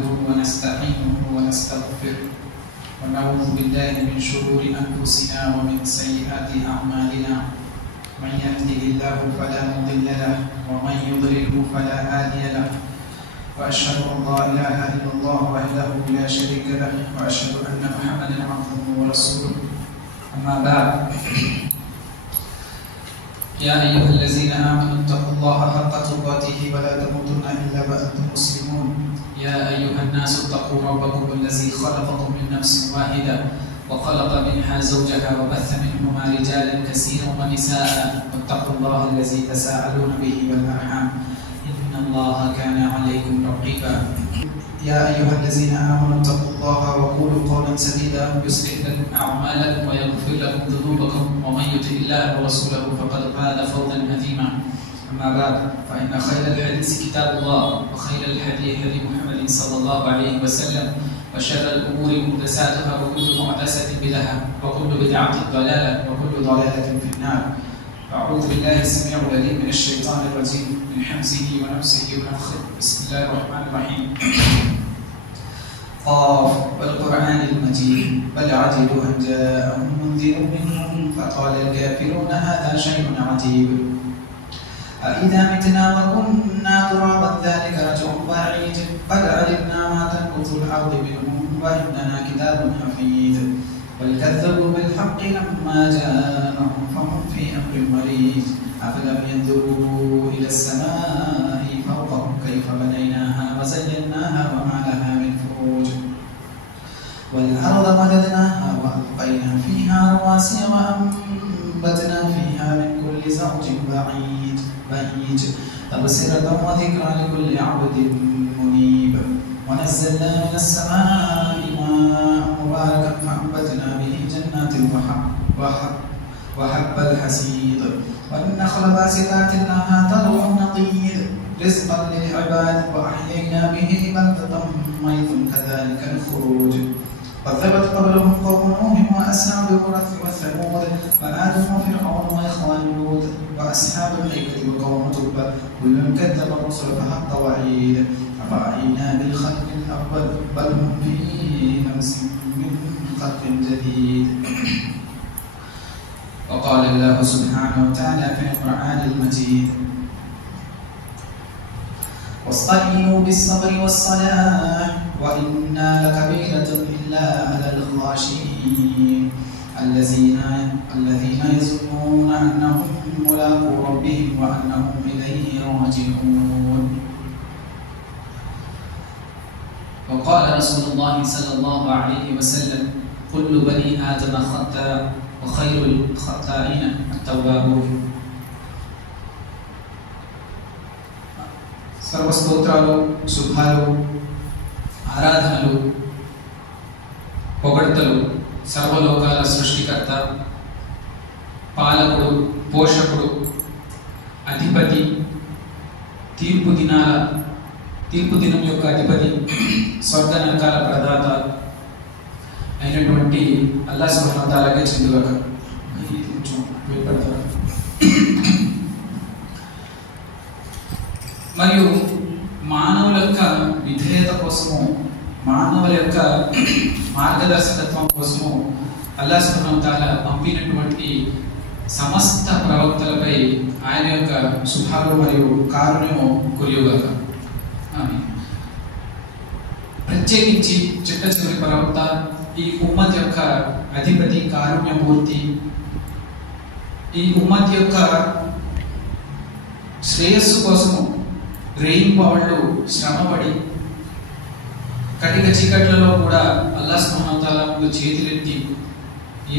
نحمده ونستعينه ونستغفره ونعوذ بالله من شرور أنفسنا ومن سيئات أعمالنا. من يهده الله فلا مضل له ومن يضلله فلا هادي له. وأشهد أن لا إله إلا الله وحده لا شريك له وأشهد أن محمدا عبده ورسوله. أما بعد، يا أيها الذين آمنوا اتقوا الله حق تقاته ولا تموتن إلا وأنتم مسلمون. يا أيها الناس اتقوا ربكم الذي خلقكم من نفس واحدة وخلق منها زوجها وبث منهما رجالا كثيرا ونساء واتقوا الله الذي تساءلون به والأرحام إن الله كان عليكم رقيبا. يا أيها الذين آمنوا اتقوا الله وقولوا قولا سديدا يصلح لكم أعمالكم ويغفر لكم ذنوبكم ومن يطع الله ورسوله فقد فاز فوزا عظيما. أما بعد، فإن خير الحديث كتاب الله وخير الهدي هدي محمد صلى الله عليه وسلم وشر الأمور محدثاتها وكل محدثة بدعة وكل بدعة ضلالة وكل ضلالة في النار. أعوذ بالله السميع العليم من الشيطان الرجيم من حمزه ونفسه ونفخه. بسم الله الرحمن الرحيم. قاف والقرآن المجيد بل عجبوا أن جاءهم منذر منهم فقال الكافرون هذا شيء عجيب. أإذا متنا وكنا ترابا ذلك رجع بعيد بل علمنا ما تنقض الأرض منهم وإننا كتاب حفيظ. بل كذبوا بالحق لما جاءهم فهم في أمر مريج. أفلم ينظروا إلى السماء فوقهم كيف بنيناها وزيناها وما لها من فروج. والأرض مددناها وألقينا فيها رواسي وأنبتنا فيها من كل زوج بهيج تبصرة وذكرى لكل عبد منيب. ونزلنا من السماء ماء مباركا فأنبتنا به جنات وحب الحصيد والنخل باسقات لها طلع نضيد رزقا للعباد وأحيينا به بلدة ميتا كذلك الخروج. كذبت قبلهم قوم نوح وأصحاب الرس وثمود وعاد وفرعون وإخوان لوط وأصحاب الأيكة وقوم تبع كل كذب الرسل فحق وعيد. أفرأينا بالخلق الأول بل هم في لمس من خلق جديد. وقال الله سبحانه وتعالى في القرآن المجيد واستعينوا بالصبر والصلاة وإنا لكبيرة إلا على الخاشعين الذين يظنون أنهم ملاقو ربهم وأنهم إليه راجعون. وقال رسول الله صلى الله عليه وسلم كل بني آدم خطاء وخير الخطائين التوابون. సర్వస్తోత్రాలు శుభాలు ఆరాధనలు పొగడ్తలు సర్వలోకాల సృష్టికర్త పాలకుడు పోషకుడు అధిపతి తీర్పు దినం యొక్క అధిపతి స్వర్గ నరకాల ప్రదాత అయినటువంటి అల్లాహ్ సుబ్హానహు వ తఆలాకే చెందుగాక. మరియు మానవుల యొక్క విధేయత కోసము మానవుల యొక్క మార్గదర్శకత్వం కోసము అల్లాహ్ సుబ్హానహు వ తఆలా పంపినటువంటి సమస్త ప్రవక్తలపై ఆయన యొక్క శుభాలు మరియు కారుణ్యము కురియుగాక. ఆమీన్. ప్రత్యేకించి చిట్ట చివరి ప్రవక్త ఈ ఉమ్మత్ యొక్క అధిపతి కారుణ్యమూర్తి ఈ ఉమ్మత్ యొక్క శ్రేయస్సు కోసము రేయింపవళ్ళు శ్రమపడి కటిక చీకట్లలో కూడా అల్లాహ్ సుబ్హానహు వ తఆలా ముందు చేతులెత్తి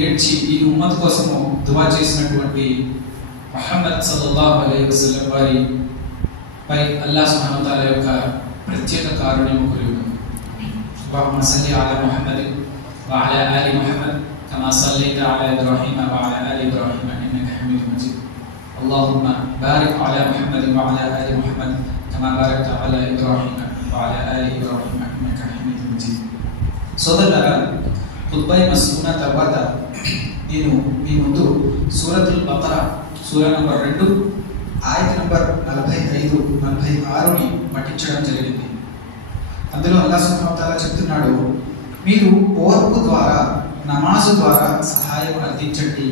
ఏడ్చి ఈ ఉమ్మత్ కోసము దువా చేసినటువంటి ముహమ్మద్ సల్లల్లాహు అలైహి వసల్లం వారి పై అల్లాహ్ సుబ్హానహు వ తఆలా యొక్క ప్రత్యేక కారుణ్యము కురియుగాక. అల్లాహుమ్మా సల్లి అలా ముహమ్మద్ وعلى آل محمد كما صليت على إبراهيم وعلى آل إبراهيم إنك حميد مجيد. اللهم بارك على محمد وعلى آل محمد كما باركت على إبراهيم وعلى آل إبراهيم إنك حميد مجيد. సోదరులారా, ఖుత్బా మస్నూనా తర్వాత నేను మీ ముందు సూరతుల్ బకరా సూరా నంబర్ 2 ఆయత నంబర్ 45 46ని పఠించడం జరిగింది. అందులో అల్లాహ్ సుబ్హానహు వ తఆలా చెప్తున్నాడు, మీరు ఓర్పు ద్వారా నమాజు ద్వారా సహాయం అందించండి.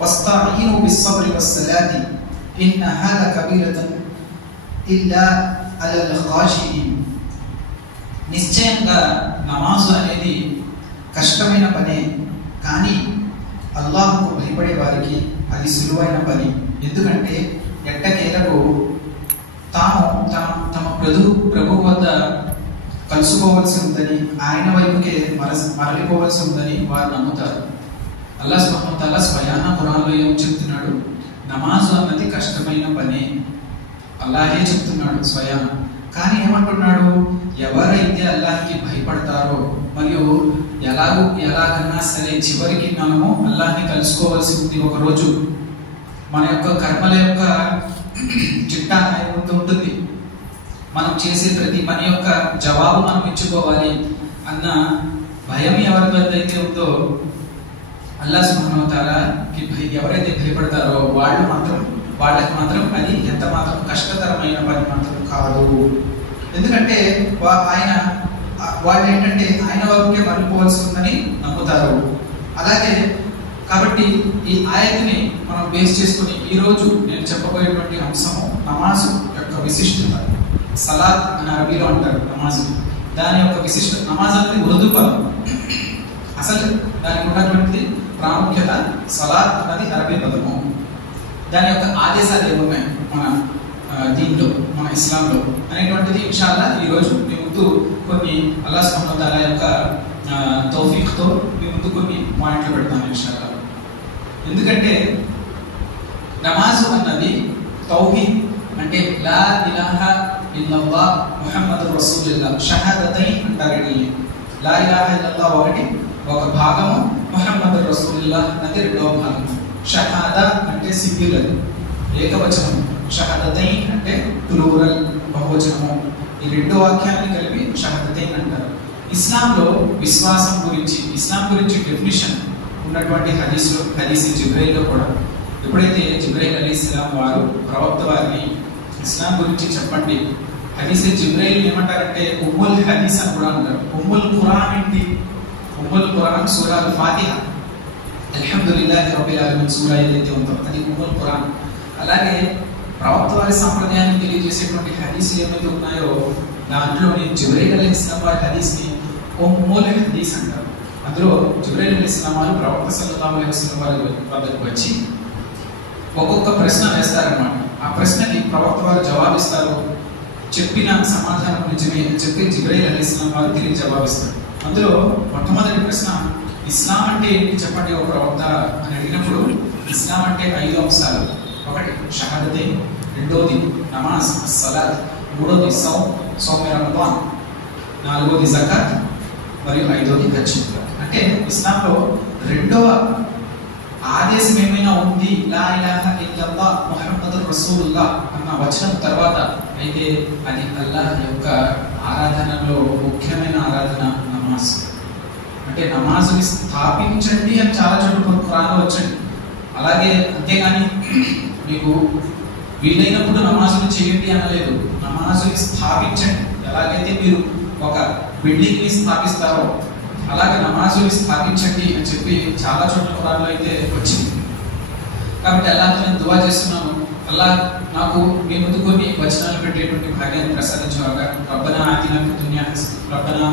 వస్తఈను బిస్సబ్రి వస్సలాతి ఇన్నహా లకబీరతున్ ఇల్లా అలల్ ఖాషిఈన్. నిశ్చయంగా నమాజు అనేది కష్టమైన పనే, కానీ అల్లాహ్కు భయపడే వారికి అది సులువైన పని. ఎందుకంటే ఎట్టకేలకు తాము తమ ప్రభు వద్ద కలుసుకోవాల్సి ఉందని, ఆయన వైపుకే మరలిపోవాల్సి ఉందని వారు నమ్ముతారు. అల్లాహ్ సుబ్హానహు వ తఆలా స్వయానా ఖురాన్లో ఏం చెప్తున్నాడు? నమాజు అన్నది కష్టమైన పనే, అల్లాహే చెప్తున్నాడు స్వయానా. కానీ ఏమంటున్నాడు? ఎవరైతే అల్లాహ్కి భయపడతారో మరియు ఎలాగన్నా సరే చివరికి మనము అల్లాహ్ని కలుసుకోవాల్సి ఉంది ఒక రోజు, మన యొక్క కర్మల యొక్క చిట్టా ఉంటుంది, మనం చేసే ప్రతి పని యొక్క జవాబు మనం ఇచ్చుకోవాలి అన్న భయం ఎవరి వద్ద అయితే ఉందో, అల్లాహ్ సుబ్హానహు వ తఆలాకి ఎవరైతే భయపడతారో వాళ్ళకి మాత్రం అది ఎంత మాత్రం కష్టతరమైన పని మాత్రం కాదు. ఎందుకంటే వాళ్ళు ఏంటంటే ఆయన వైపుకే మళ్ళిపోవాల్సి ఉందని నమ్ముతారు. అలాగే కాబట్టి ఈ ఆయత్ని మనం బేస్ చేసుకుని ఈరోజు నేను చెప్పబోయేటువంటి అంశము నమాజు యొక్క విశిష్టత. సలాత్ అని అరబీలో అంటారు నమాజు. దాని యొక్క విశిష్టత, నమాజ్ అనేది ఉర్దూ పదం, అసలు దానికి ఉన్నటువంటి ప్రాముఖ్యత. సలాత్ అన్నది అరబీ పదము. దాని యొక్క ఆదేశాలు ఏమున్నాయి మన దీంట్లో, మన ఇస్లాంలో అనేటువంటిది ఇన్షాల్లా ఈరోజు మీ ముందు కొన్ని అల్లాహ్ సుబ్హానహు వ తఆలా యొక్క తౌఫీక్తో మీ ముందు కొన్ని పాయింట్లు పెడతాను ఇన్షాల్లా. ఎందుకంటే నమాజు అన్నది తౌహీద్ అంటే లా ఇలాహా ఇల్లల్లాహ్ ముహమ్మదుర్ రసూలుల్లాహ్, షహాదతైన్ అంటారు. లా ఇలాహా ఇల్లల్లాహ్ ఒక భాగము, ముహమ్మదుర్ రసూలుల్లాహ్ అనేది రెండవ భాగము. షహాదా అంటే సింగులర్ ఏకవచనము, షహాదతైన్ అంటే ప్లూరల్ బహువచనము. ఈ రెండు వాక్యాన్ని కలిపి షహాదతైన్ అంటారు. ఇస్లాంలో విశ్వాసం గురించి, ఇస్లాం గురించి డెఫినిషన్ ఉన్నటువంటి హదీస్ జిబ్రైల్లో కూడా, ఎప్పుడైతే జిబ్రైల్ అలైహిస్సలాం వారు ప్రవక్త వారిని ఇస్లాం గురించి చెప్పండి, హదీస్ జిబ్రైల్ ఏమంటారంటే ఉమ్ముల్ హదీస్ అని కూడా అంటారు. ఉమ్ముల్ ఖురాన్ ఏంటి? ఉమ్ముల్ ఖురాన్ సూరా అల్ ఫాతిహా, అల్హమ్దులిల్లాహి రబ్బిల్ ఆలమీన్ సూరా ఏదైతే ఉందో అది ఉమ్ముల్ ఖురాన్. అలాగే ప్రవక్త వారి సంప్రదాయాన్ని తెలియజేసేటువంటి హదీసులు ఏమైతే ఉన్నాయో దాంట్లోని జిబ్రైల్ అలైహిస్సలాం వారి హదీస్ని ఉమ్ముల్ హదీస్ అంటారు. అందులో జిబ్రైల్ అలైహిస్సలాం వారు ప్రవక్త సల్లల్లాహు అలైహి వసల్లం వారి వద్దకు వచ్చి ఒక్కొక్క ప్రశ్న వేస్తారన్నమాట. ఆ ప్రశ్నకి ప్రవక్త వారు జవాబిస్తారు. చెప్పిన సమాధానం నిజమే అని చెప్పి జిబ్రైల్ అలైహిస్సలాం వారు తిరిగి జవాబిస్తారు. అందులో మొట్టమొదటి ప్రశ్న, ఇస్లాం అంటే ఏంటి చెప్పండి ఓ ప్రవక్త అని అడిగినప్పుడు, ఇస్లాం అంటే 5 అంశాలు. ఒకటి షహాదతైన్, రెండోది నమాజ్ సలాత్, మూడోది సౌమ్ రమదాన్, నాలుగోది జకాత్ మరియు ఐదోది హజ్. అంటే ఇస్లాంలో రెండవ ఆదేశం ఏమైనా ఉంది లా ఇలాహా ఇల్లల్లాహ్ ముహమ్మదుర్ రసూలుల్లాహ్ అన్న వచనం తర్వాత, అయితే అది అల్లాహ్ యొక్క ఆరాధనలో ముఖ్యమైన ఆరాధన నమాజ్. అంటే నమాజుని స్థాపించండి అని చాలా చోట్ల ఖురాన్లో వచ్చండి. అలాగే అంతేగాని మీకు వీలైనప్పుడు నమాజుని చేయండి అనలేదు, నమాజుని స్థాపించండి. ఎలాగైతే మీరు ఒక బిల్డింగ్ ని స్థాపిస్తారో అలాగే నమాజుని స్థాపించండి అని చెప్పి చాలా చోట్ల ఖురాన్లో అయితే వచ్చింది. కాబట్టి అల్లాహ్తో నేను దువా చేస్తున్నాను, అల్లాహ్ నాకు మీ ముందు కొన్ని వచనాలు పెట్టేటువంటి భాగ్యాన్ని ప్రసాదించుగాక. రబ్బనా ఆతినా ఫిద్ దున్యా రబ్బనా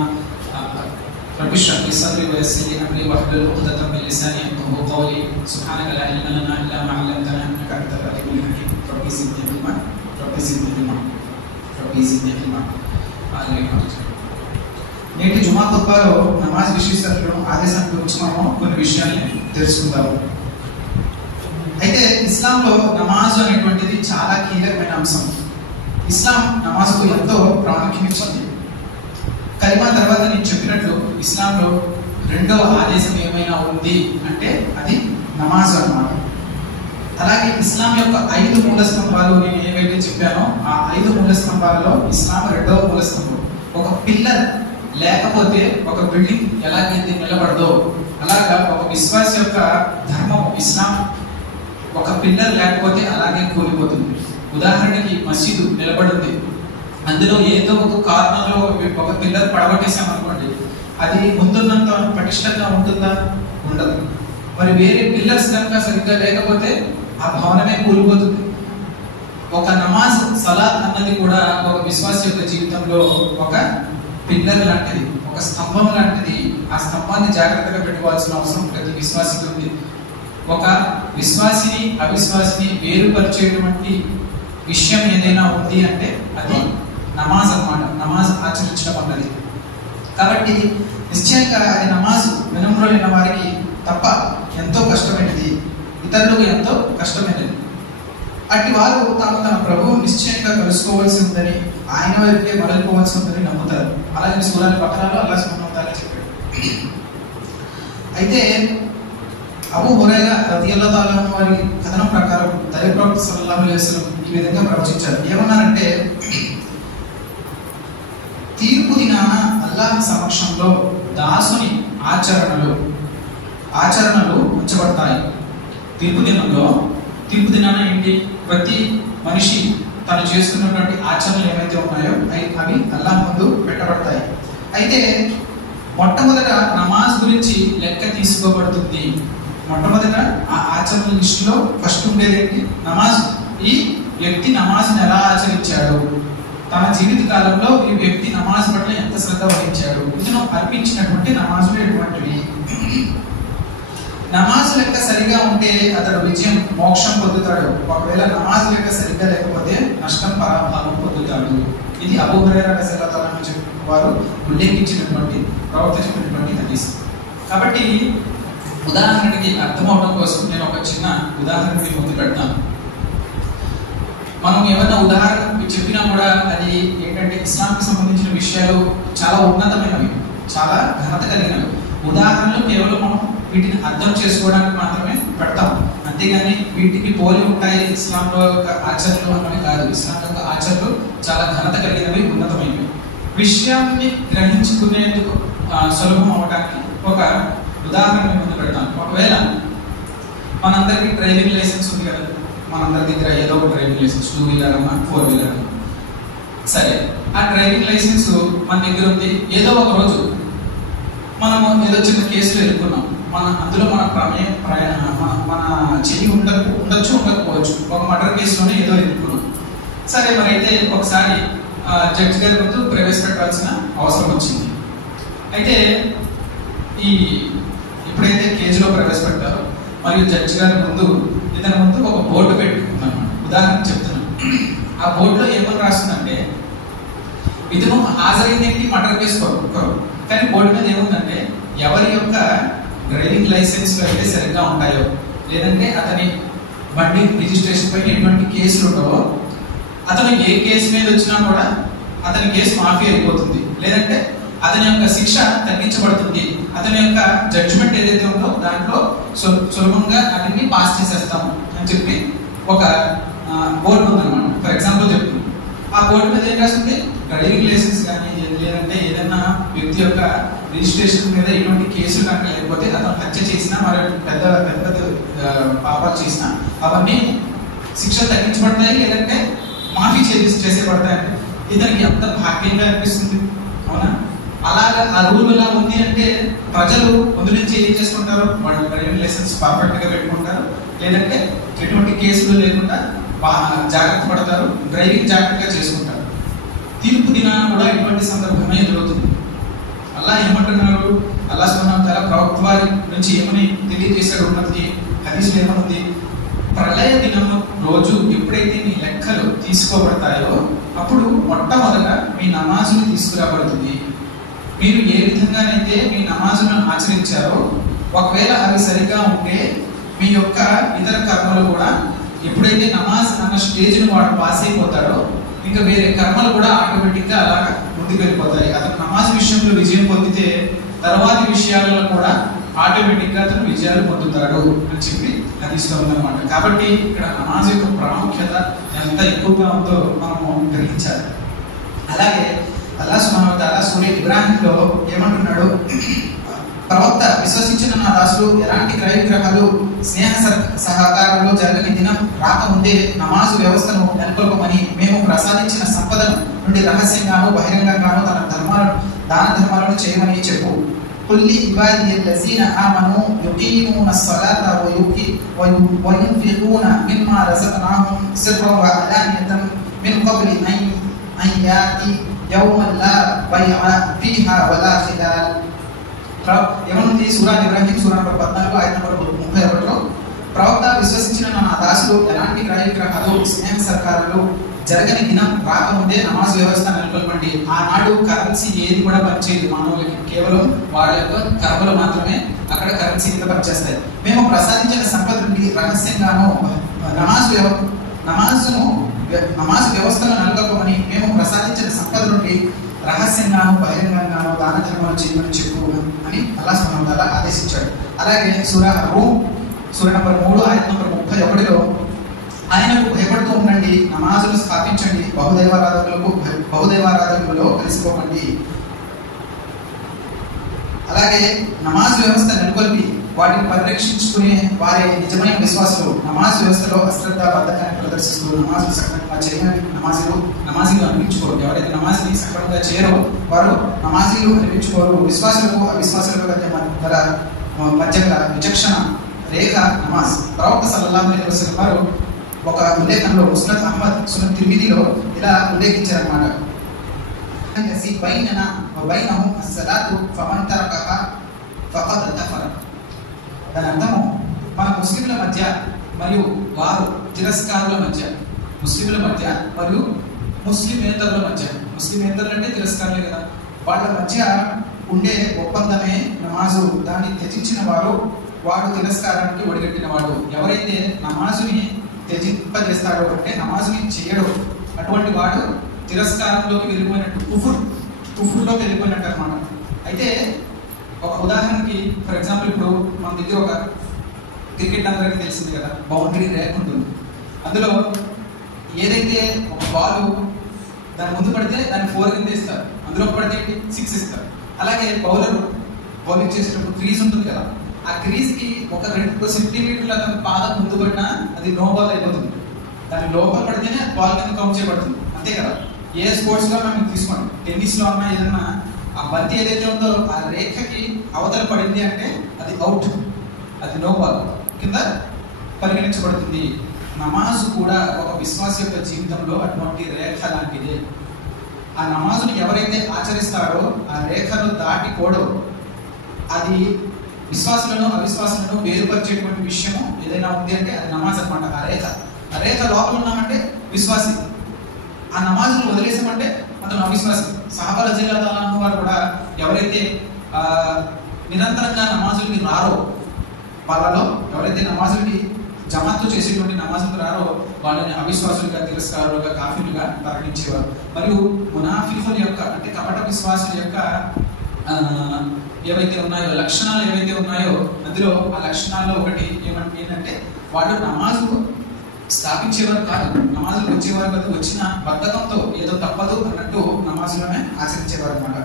రబ్బి ఇష్రహ్ లీ సద్రీ వయస్సిర్ లీ అమ్రీ వహ్లుల్ ఉఖ్దతం మిన్ లిసానీ యఫ్ఖహూ ఖౌలీ సుబ్హానక లా ఇల్మ లనా ఇల్లా మా అల్లమ్తనా ఇన్నకా అంతల్ అలీముల్ హకీమ్ రబ్బి జిద్నీ ఇల్మా రబ్బి జిద్నీ ఇల్మా రబ్బి జిద్నీ ఇల్మా. నేటి జుమా ఖుత్బాలో నమాజ్ విశేషతలను ఆదేశం గురించి మనం కొన్ని విషయాన్ని తెలుసుకుందాము. అయితే ఇస్లాంలో నమాజ్ అనేటువంటిది చాలా కీలకమైన అంశం. ఇస్లాం నమాజ్కు ఎంతో ప్రాముఖ్యం ఇచ్చింది. కలిమా తర్వాత నేను చెప్పినట్లు ఇస్లాంలో రెండవ ఆదేశం ఏమైనా ఉంది అంటే అది నమాజ్ అన్నమాట. అలాగే ఇస్లాం యొక్క 5 మూల స్తంభాలు నేను ఏవైతే చెప్పానో ఆ 5 మూల స్తంభాలలో ఇస్లాం రెండవ మూల స్తంభం. ఒక పిల్లర్ లేకపోతే ఒక బిల్డింగ్ ఎలాగైతే నిలబడదో అలాగా ఒక విశ్వాస యొక్క ధర్మం ఇస్లాం ఒక పిల్లర్ లేకపోతే అలాగే కూలిపోతుంది. ఉదాహరణకి మసీదు నిలబడింది, అందులో ఏదో ఒక కారణంలో ఒక పిల్లర్ పడగొట్టేసాం అనుకోండి, అది ముందున్నంత పటిష్టంగా ఉంటుందా? ఉండదు. మరి వేరే పిల్లర్స్ కనుక సరిగ్గా లేకపోతే ఆ భవనమే కూలిపోతుంది. ఒక నమాజ్ సలాత్ అన్నది కూడా ఒక విశ్వాసి యొక్క జీవితంలో ఒక పిల్లర్ లాంటిది, ఒక స్తంభం లాంటిది. ఆ స్తంభాన్ని జాగ్రత్తగా పెట్టుకోవాల్సిన అవసరం ప్రతి విశ్వాసికి ఉంది. ఒక విశ్వాసిని అవిశ్వాసిని వేరుపరిచేటువంటి విషయం ఏదైనా ఉంది అంటే అది నమాజ్ అన్నమాట. నమాజ్ ఆచరించడం అన్నది. కాబట్టి నిశ్చయంగా అది నమాజ్ వెనుమ్రోలిన వారికి తప్ప ఎంతో కష్టమైనది, ఇతరులకు ఎంతో కష్టమైనది. అట్టి వారు తాము తన ప్రభువు నిశ్చయంగా కలుసుకోవాల్సి ఉందని, ఆయన వైపుకే మరలిపోవాల్సి ఉందని నమ్ముతారు. అలాగే సూరాని పట్టణాలు అల్లాహ్ సుబ్హానహు వ తఆలా చెప్పాడు. అయితే అబూ హురైరా రదియల్లాహు తఆలా అన్హు వారి కథనం ప్రకారం దైవ ప్రవక్త సల్లల్లాహు అలైహి వసల్లం ఈ విధంగా ప్రవచించారు. ఏమన్నారంటే, తీర్పు దినాన అల్లాహ్ సమక్షంలో దాసుని ఆచరణలు ఉంచబడతాయి. తీర్పు దినాన ఏంటి? ప్రతి మనిషి తను చేస్తున్నటువంటి ఆచరణలు ఏవైతే ఉన్నాయో అవి అల్లాహ్ ముందు పెట్టబడతాయి. అయితే మొట్టమొదట నమాజ్ గురించి లెక్క తీసుకోబడుతుంది. మొట్టమొదట ఆ ఆచరణ లిస్టులో ఫస్ట్ ఉండేది ఏంటి? నమాజ్. ఈ వ్యక్తి నమాజ్ని ఎలా ఆచరించాడు, తన జీవిత కాలంలో ఈ వ్యక్తి నమాజ్ పట్ల ఎంత శ్రద్ధ వహించాడు, ఇతను అర్పించినటువంటి నమాజులు ఎటువంటివి. నమాజ్ లెక్క సరిగా ఉంటే అతడు విజయం, మోక్షం పొందుతాడు. ఒకవేళ నమాజ్ లెక్క సరిగ్గా లేకపోతే నష్టం, పరాభావం పొందుతాడు. ఇది అబూ హురైరా రలియల్లాహు అన్హు వారు ఉల్లేఖించినటువంటి, ప్రవర్తించినటువంటి హదీస్. కాబట్టి ఉదాహరణకి అర్థం అవడం కోసం నేను ఒక చిన్న ఉదాహరణ ముందు పెడతాను. మనం ఏమన్నా ఉదాహరణ చెప్పినా కూడా అది ఏంటంటే ఇస్లాంకి సంబంధించిన విషయాలు చాలా ఉన్నతమైనవి, చాలా ఘనత కలిగినవి. ఉదాహరణలు కేవలం మనం వీటిని అర్థం చేసుకోవడానికి మాత్రమే పెడతాం, అంతేగాని వీటికి పోలి ఉంటాయి ఇస్లాంలో యొక్క ఆచరణలు అన్నవి కాదు. ఇస్లాం యొక్క ఆచరణలు చాలా ఘనత కలిగినవి, ఉన్నతమైనవి. విషయాన్ని గ్రహించుకునేందుకు సులభం అవడానికి ఒక ఉదాహరణ ముందు పెడతాం. ఒకవేళ మనందరికీ డ్రైవింగ్ లైసెన్స్ ఉంది కదా, మనందరి దగ్గర ఏదో ఒక డ్రైవింగ్ లైసెన్స్, 2 వీలర్ అమ్మా 4 వీలర్. సరే, ఆ డ్రైవింగ్ లైసెన్స్ మన దగ్గర ఉంది. ఏదో ఒక రోజు మనము ఏదో చిన్న కేసులో ఎదుర్కొన్నాం. అందులో మన మన చెయ్యి ఉండొచ్చు, ఉండకపోవచ్చు. ఒక మర్డర్ కేసులోనే ఏదో ఎదుర్కొన్నాం. సరే, మరి అయితే ఒకసారి జడ్జి గారి ముందు ప్రవేశపెట్టాల్సిన అవసరం వచ్చింది. అయితే ఎప్పుడైతే కేసులో ప్రవేశపెట్టారో మరియు జడ్జి గారి ముందు ఇతని ముందు ఒక బోర్డు పెట్టుకున్నాను. ఉదాహరణ చెప్తున్నాను. ఆ బోర్డులో ఏమని రాస్తుందంటే, ఇతను హాజరైందేంటి మర్డర్ కేసు కొరకు, కానీ బోర్డు మీద ఏముందంటే, ఎవరి యొక్క డ్రైవింగ్ లైసెన్స్ అయితే సరిగ్గా ఉంటాయో, లేదంటే అతని బండి రిజిస్ట్రేషన్ పైన ఎటువంటి కేసులు ఉండవో, అతను ఏ కేసు మీద వచ్చినా కూడా అతని కేసు మాఫీ అయిపోతుంది, లేదంటే అతని యొక్క శిక్ష తగ్గించబడుతుంది, అతని యొక్క జడ్జిమెంట్ ఏదైతే ఉందో దాంట్లో సులభంగా అతన్ని పాస్ చేసేస్తాము అని చెప్పి ఒక బోర్డు ఉందన్నమాట. ఫర్ ఎగ్జాంపుల్ చెప్తున్నాను. ఆ బోర్డు మీద ఏం రాస్తుంది? డ్రైవింగ్ లైసెన్స్ కానీ లేదంటే ఏదైనా వ్యక్తి యొక్క రిజిస్ట్రేషన్ మీద ఎటువంటి కేసులు కానీ లేకపోతే అతను హత్య చేసినా మరి పెద్ద పాపాలు చేసినా అవన్నీ శిక్ష తగ్గించబడతాయి, లేదంటే మాఫీ చేసేబడతాయి. ఇతనికి ఎంత భాగ్యంగా అనిపిస్తుంది, అవునా? అలాగా ఆ రూల్ ఎలా ఉంది అంటే, ప్రజలు ముందు నుంచి ఏం చేసుకుంటారు? వాళ్ళు డ్రైవింగ్ లైసెన్స్ పర్ఫెక్ట్ గా పెట్టుకుంటారు, లేదంటే ఎటువంటి కేసులు లేకుండా జాగ్రత్త పడతారు, డ్రైవింగ్ జాగ్రత్తగా చేసుకుంటారు. తీర్పు దినాన కూడా ఇటువంటి సందర్భమే ఎదురవుతుంది. అల్లాహ్ ఏమంటున్నారు? అల్లాహ్ సుబ్హానహు వ తఆలా ప్రవక్త వారి నుంచి ఏమని తెలియజేశాడు? ఉన్నది హదీస్లో ఏమనుంది? ప్రళయ దినము రోజు ఎప్పుడైతే మీ లెక్కలు తీసుకోబడతాయో అప్పుడు మొట్టమొదట మీ నమాజులు తీసుకురాబడుతుంది. మీరు ఏ విధంగానైతే మీ నమాజులను ఆచరించారో, ఒకవేళ అవి సరిగ్గా ఉంటే మీ యొక్క ఇతర కర్మలు కూడా, ఎప్పుడైతే నమాజ్ అన్న స్టేజ్ను వాడు పాస్ అయిపోతాడో ఇంకా వేరే కర్మలు కూడా ఆటోమేటిక్గా అలాగా ముందుకు వెళ్ళిపోతాయి. అతను నమాజ్ విషయంలో విజయం పొందితే తర్వాతి విషయాలలో కూడా ఆటోమేటిక్గా అతను విజయాలు పొందుతాడు అని చెప్పి హదీస్లో ఉందన్నమాట. కాబట్టి ఇక్కడ నమాజ్ యొక్క ప్రాముఖ్యత ఎంత ఎక్కువగా ఉందో మనము గ్రహించాలి. అలాగే అల్లాహ్ సుబ్హానహు వ తఆలా సూరా ఇబ్రాహీంలో ఏమంటున్నాడు? ప్రవక్త విశ్వసించిన నా దాసులు ఎలాంటి క్రయ విగ్రహాలు స్నేహ సహకారాలు జరగని దినం రాకముందే నమాజు వ్యవస్థను నెలకొల్పమని మేము ప్రసాదించిన సంపదను నుండి రహస్యంగాను బహిరంగంగాను దాన ధర్మాలను చేయమని చెప్పు. కుల్లి ఇబాది లజీన ఆమను యుకీమున స్సలాత వయున్ఫికూన మిమ్మా రజక్నాహుం సిర్రన్ వ అలానియతన్ మిన్ కబ్లి అన్ యాతి యౌమన్ లా బైఅ ఫీహా వలా ఖిలాల్. ఏమనుంది? సూరా ఇబ్రాహీం సూరా నంబర్ 14 ఆయత నంబర్ 31లో ప్రవక్త విశ్వసించిన నా దాసులు ఎలాంటి క్రయ విగ్రహాలు స్నేహ సహకారాలు జరగని దినం రాకముందే నమాజ్ వ్యవస్థ నెలకొల్పండి. ఆనాడు కరెన్సీ ఏది కూడా పనిచేయదు మానవులకి, కేవలం వాళ్ళ యొక్క కర్మలు మాత్రమే అక్కడ కరెన్సీ కింద పనిచేస్తాయి. మేము ప్రసాదించిన సంపద నుండి రహస్యంగాను నమాజ్ వ్యవస్థను నెలకొల్పమని మేము ప్రసాదించిన సంపద నుండి రహస్యంగాను బహిరంగంగాను దాన ధర్మాలు చేయమని చెప్పు అని అల్లాహ్ సుబ్హానహు వ తఆలా ఆదేశించాడు. అలాగే సూరా రూమ్ సూరా నంబర్ 3 ఆయత నంబర్ 31లో ఆయనకు భయపడుతూ ఉండండి, నమాజులు స్థాపించండి, బహుదైవారాధకులలో కలిసిపోకండి. అలాగే నమాజ్ వ్యవస్థ నెలకొల్పి వాటిని పరిరక్షించుకునే వారి నిజమైన విశ్వాసులు నమాజ్ వ్యవస్థలో అశ్రద్ధ బద్ధకాన్ని ప్రదర్శిస్తూ నమాజులు సక్రమంగా చేయని నమాజీలు అనిపించుకోరు. ఎవరైతే నమాజ్ని సక్రమంగా చేయరో వారు నమాజీలు అనిపించుకోరు. విశ్వాసులకు అవిశ్వాసులకు మధ్య విచక్షణ రేఖ నమాజ్. ప్రవక్త సల్లల్లాహు అలైహి వసల్లం వారు ఒక ఉల్లేఖనంలో ముస్నద్ అహ్మద్ సునన్ తిర్మిదీలో ఇలా ఉల్లేఖించారన్నమాట. దాని అర్థము మన ముస్లింల మధ్య మరియు వారు తిరస్కారుల మధ్య, ముస్లింల మధ్య మరియు ముస్లిమేతరుల మధ్య, ముస్లిమేతరులు అంటే తిరస్కారులే కదా, వాళ్ళ మధ్య ఉండే ఒప్పందమే నమాజు. దాన్ని త్యజించిన వాడు తిరస్కారానికి ఒడిగట్టిన వాడు. ఎవరైతే నమాజుని త్యజింపజేస్తాడో అంటే నమాజుని చేయడో అటువంటి వాడు తిరస్కారంలోకి వెళ్ళిపోయినట్టు, కుఫుర్లోకి వెళ్ళిపోయినట్టు అనమాట. అయితే ఒక ఉదాహరణకి ఫర్ ఎగ్జాంపుల్ ఇప్పుడు మన దగ్గర ఒక క్రికెట్ అందరికీ తెలిసింది కదా, బౌండరీ రేక్ ఉంటుంది. అందులో ఏదైతే ఒక బాల్ దాని ముందు పడితే దాన్ని 4 కింద ఇస్తారు, అందులో పడితే 6 ఇస్తారు. అలాగే బౌలింగ్ చేసేటప్పుడు క్రీజ్ ఉంటుంది కదా, ఆ క్రీజ్ కి ఒక 2 సెంటీమీటర్ల అతని పాదం ముందు పడినా అది నో బాల్ అయిపోతుంది. దాని లోపల పడితేనే బాల్ కింద కౌంట్ చేయబడుతుంది, అంతే కదా. ఏ స్పోర్ట్స్ లో మనం తీసుకోండి, టెన్నిస్ లో అన్నా ఏదన్నా ఆ బంతి ఏదైతే ఉందో ఆ రేఖకి అవతల పడింది అంటే అది అవుట్, అది నో బాల్ కింద పరిగణించబడుతుంది. నమాజు కూడా ఒక విశ్వాస యొక్క జీవితంలో అటువంటి రేఖ లాంటిదే. ఆ నమాజుని ఎవరైతే ఆచరిస్తారో ఆ రేఖను దాటిపోడో అది విశ్వాసులను అవిశ్వాసులను వేరుపరిచేటువంటి విషయము ఏదైనా ఉంది అంటే అది నమాజ్ అనమాట. ఆ రేఖ లోపల ఉన్నామంటే విశ్వాసి, ఆ నమాజును వదిలేసామంటే అతను అవిశ్వాసి. సహాబాల రజల్లాహు వారు కూడా ఎవరైతే నిరంతరంగా నమాజులకి రారో, వాళ్ళలో ఎవరైతే నమాజులకి జమాత్తు చేసేటువంటి నమాజులకు రారో వాళ్ళని అవిశ్వాసులుగా, తిరస్కారులుగా, కాఫీలుగా ప్రకటించేవారు. మరియు మునాఫికుల యొక్క అంటే కపట విశ్వాసుల యొక్క ఏవైతే ఉన్నాయో లక్షణాలు ఏవైతే ఉన్నాయో అందులో ఆ లక్షణాల్లో ఒకటి ఏంటంటే వాళ్ళు నమాజు స్థాపించేవారు కాదు, నమాజులు వచ్చేవారు కాదు, వచ్చిన బద్ధకంతో ఏదో తప్పదు అన్నట్టు నమాజులోనే ఆచరించేవారు అనమాట.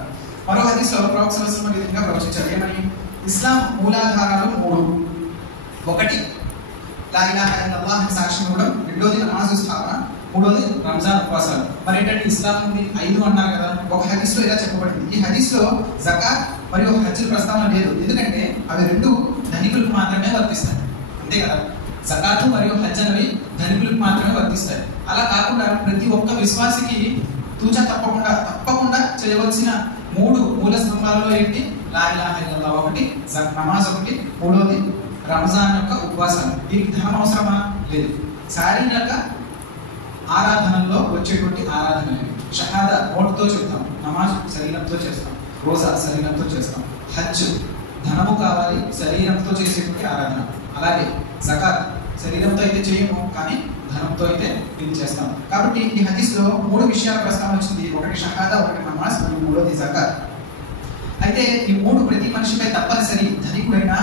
మరో హదీస్లో ప్రవక్త సల్లల్లాహు అలైహి వసల్లం విధంగా ప్రవచించారు. ఏమని? ఇస్లాం మూలాధారాలు 3. 1 లా ఇలాహా ఇల్లల్లాహ్ అని సాక్ష్యం ఇవ్వడం, 2ది నమాజు స్థాపన, 3ది రంజాన్ ఉపవాసాలు. మరి ఏంటంటే ఇస్లాం ఉంది 5 అన్నారు కదా. ఒక హదీస్లో ఇలా చెప్పబడింది. ఈ హదీస్లో జకాత్ మరియు హజ్ ప్రస్తావన లేదు, ఎందుకంటే అవి 2 ధనికులకు మాత్రమే వర్తిస్తాయి, అంతే కదా. జకాతు మరియు హజ్ అనేవి ధనికులకు మాత్రమే వర్తిస్తాయి. అలా కాకుండా ప్రతి ఒక్క విశ్వాసికి తూచా తప్పకుండా చేయవలసిన 3 మూల స్తంభాలలో ఏంటి? లా ఇలాహా ఇల్లల్లాహ్ 1, నమాజ్ 1, 3ది రంజాన్ యొక్క ఉపవాసాలు. దీనికి ధనం అవసరమా? లేదు. శారీరక ఆరాధనలో వచ్చేటువంటి ఆరాధనలు షహాదా నోటుతో చెప్తాం, నమాజ్ శరీరంతో చేస్తాం, రోజా శరీరంతో చేస్తాం, హజ్ ధనము కావాలి శరీరంతో చేసేటువంటి ఆరాధన. అలాగే జకాత్ శరీరంతో అయితే చేయము కానీ ధనంతో అయితే ఇది చేస్తాం. కాబట్టి ఈ హదీస్లో 3 విషయాల ప్రస్తావన వచ్చింది. 1 షహాదా, 1 నమాజ్ మరియు 3ది జకాత్. అయితే ఈ 3 ప్రతి మనిషిపై తప్పనిసరి, ధనికుడైనా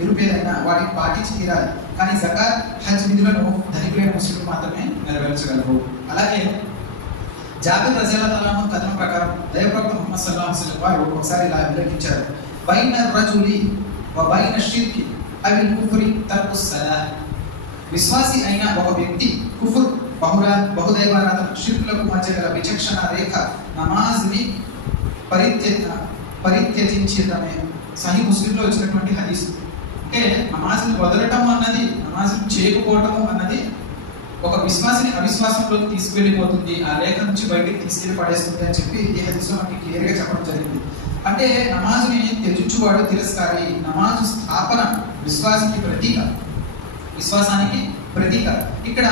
నిరుపేదైనా వాటిని పాటించి తీరాలి. కానీ జకాత్, హజ్ విధులను ధనికులైన ముస్లింలు మాత్రమే నెరవేర్చగలరు. అలాగే జాబిర్ రజల్లాహు అన్హు కథనం ప్రకారం దైవప్రవక్త ముహమ్మద్ సల్లల్లాహు అలైహి వసల్లం వారు ఒకసారి ఇలా ఉల్లేఖించారు. బైన రజులి వ బైన షిర్కి అవిల్ కుఫ్రి తర్కుస్ సలాహ్. విశ్వాసి అయిన ఒక వ్యక్తి కుఫర్ బహుదైవారాధన షిర్కులకు మధ్య గల విచక్షణ రేఖ నమాజ్ని పరిత్యజించడమే. సహీ ముస్లింలో వచ్చినటువంటి హదీస్. అంటే నమాజ్ని వదలటం అన్నది, నమాజ్ని చేయకపోవటము అన్నది ఒక విశ్వాసిని అవిశ్వాసంలోకి తీసుకువెళ్ళిపోతుంది, ఆ రేఖ నుంచి బయటికి తీసుకెళ్లి పడేస్తుంది అని చెప్పి ఈ హదీస్లో మనకి క్లియర్ గా చెప్పడం జరిగింది. అంటే నమాజ్ని త్యజించువాడు తిరస్కారి. నమాజు స్థాపన విశ్వాసానికి ప్రతీక, విశ్వాసానికి ప్రతీక. ఇక్కడ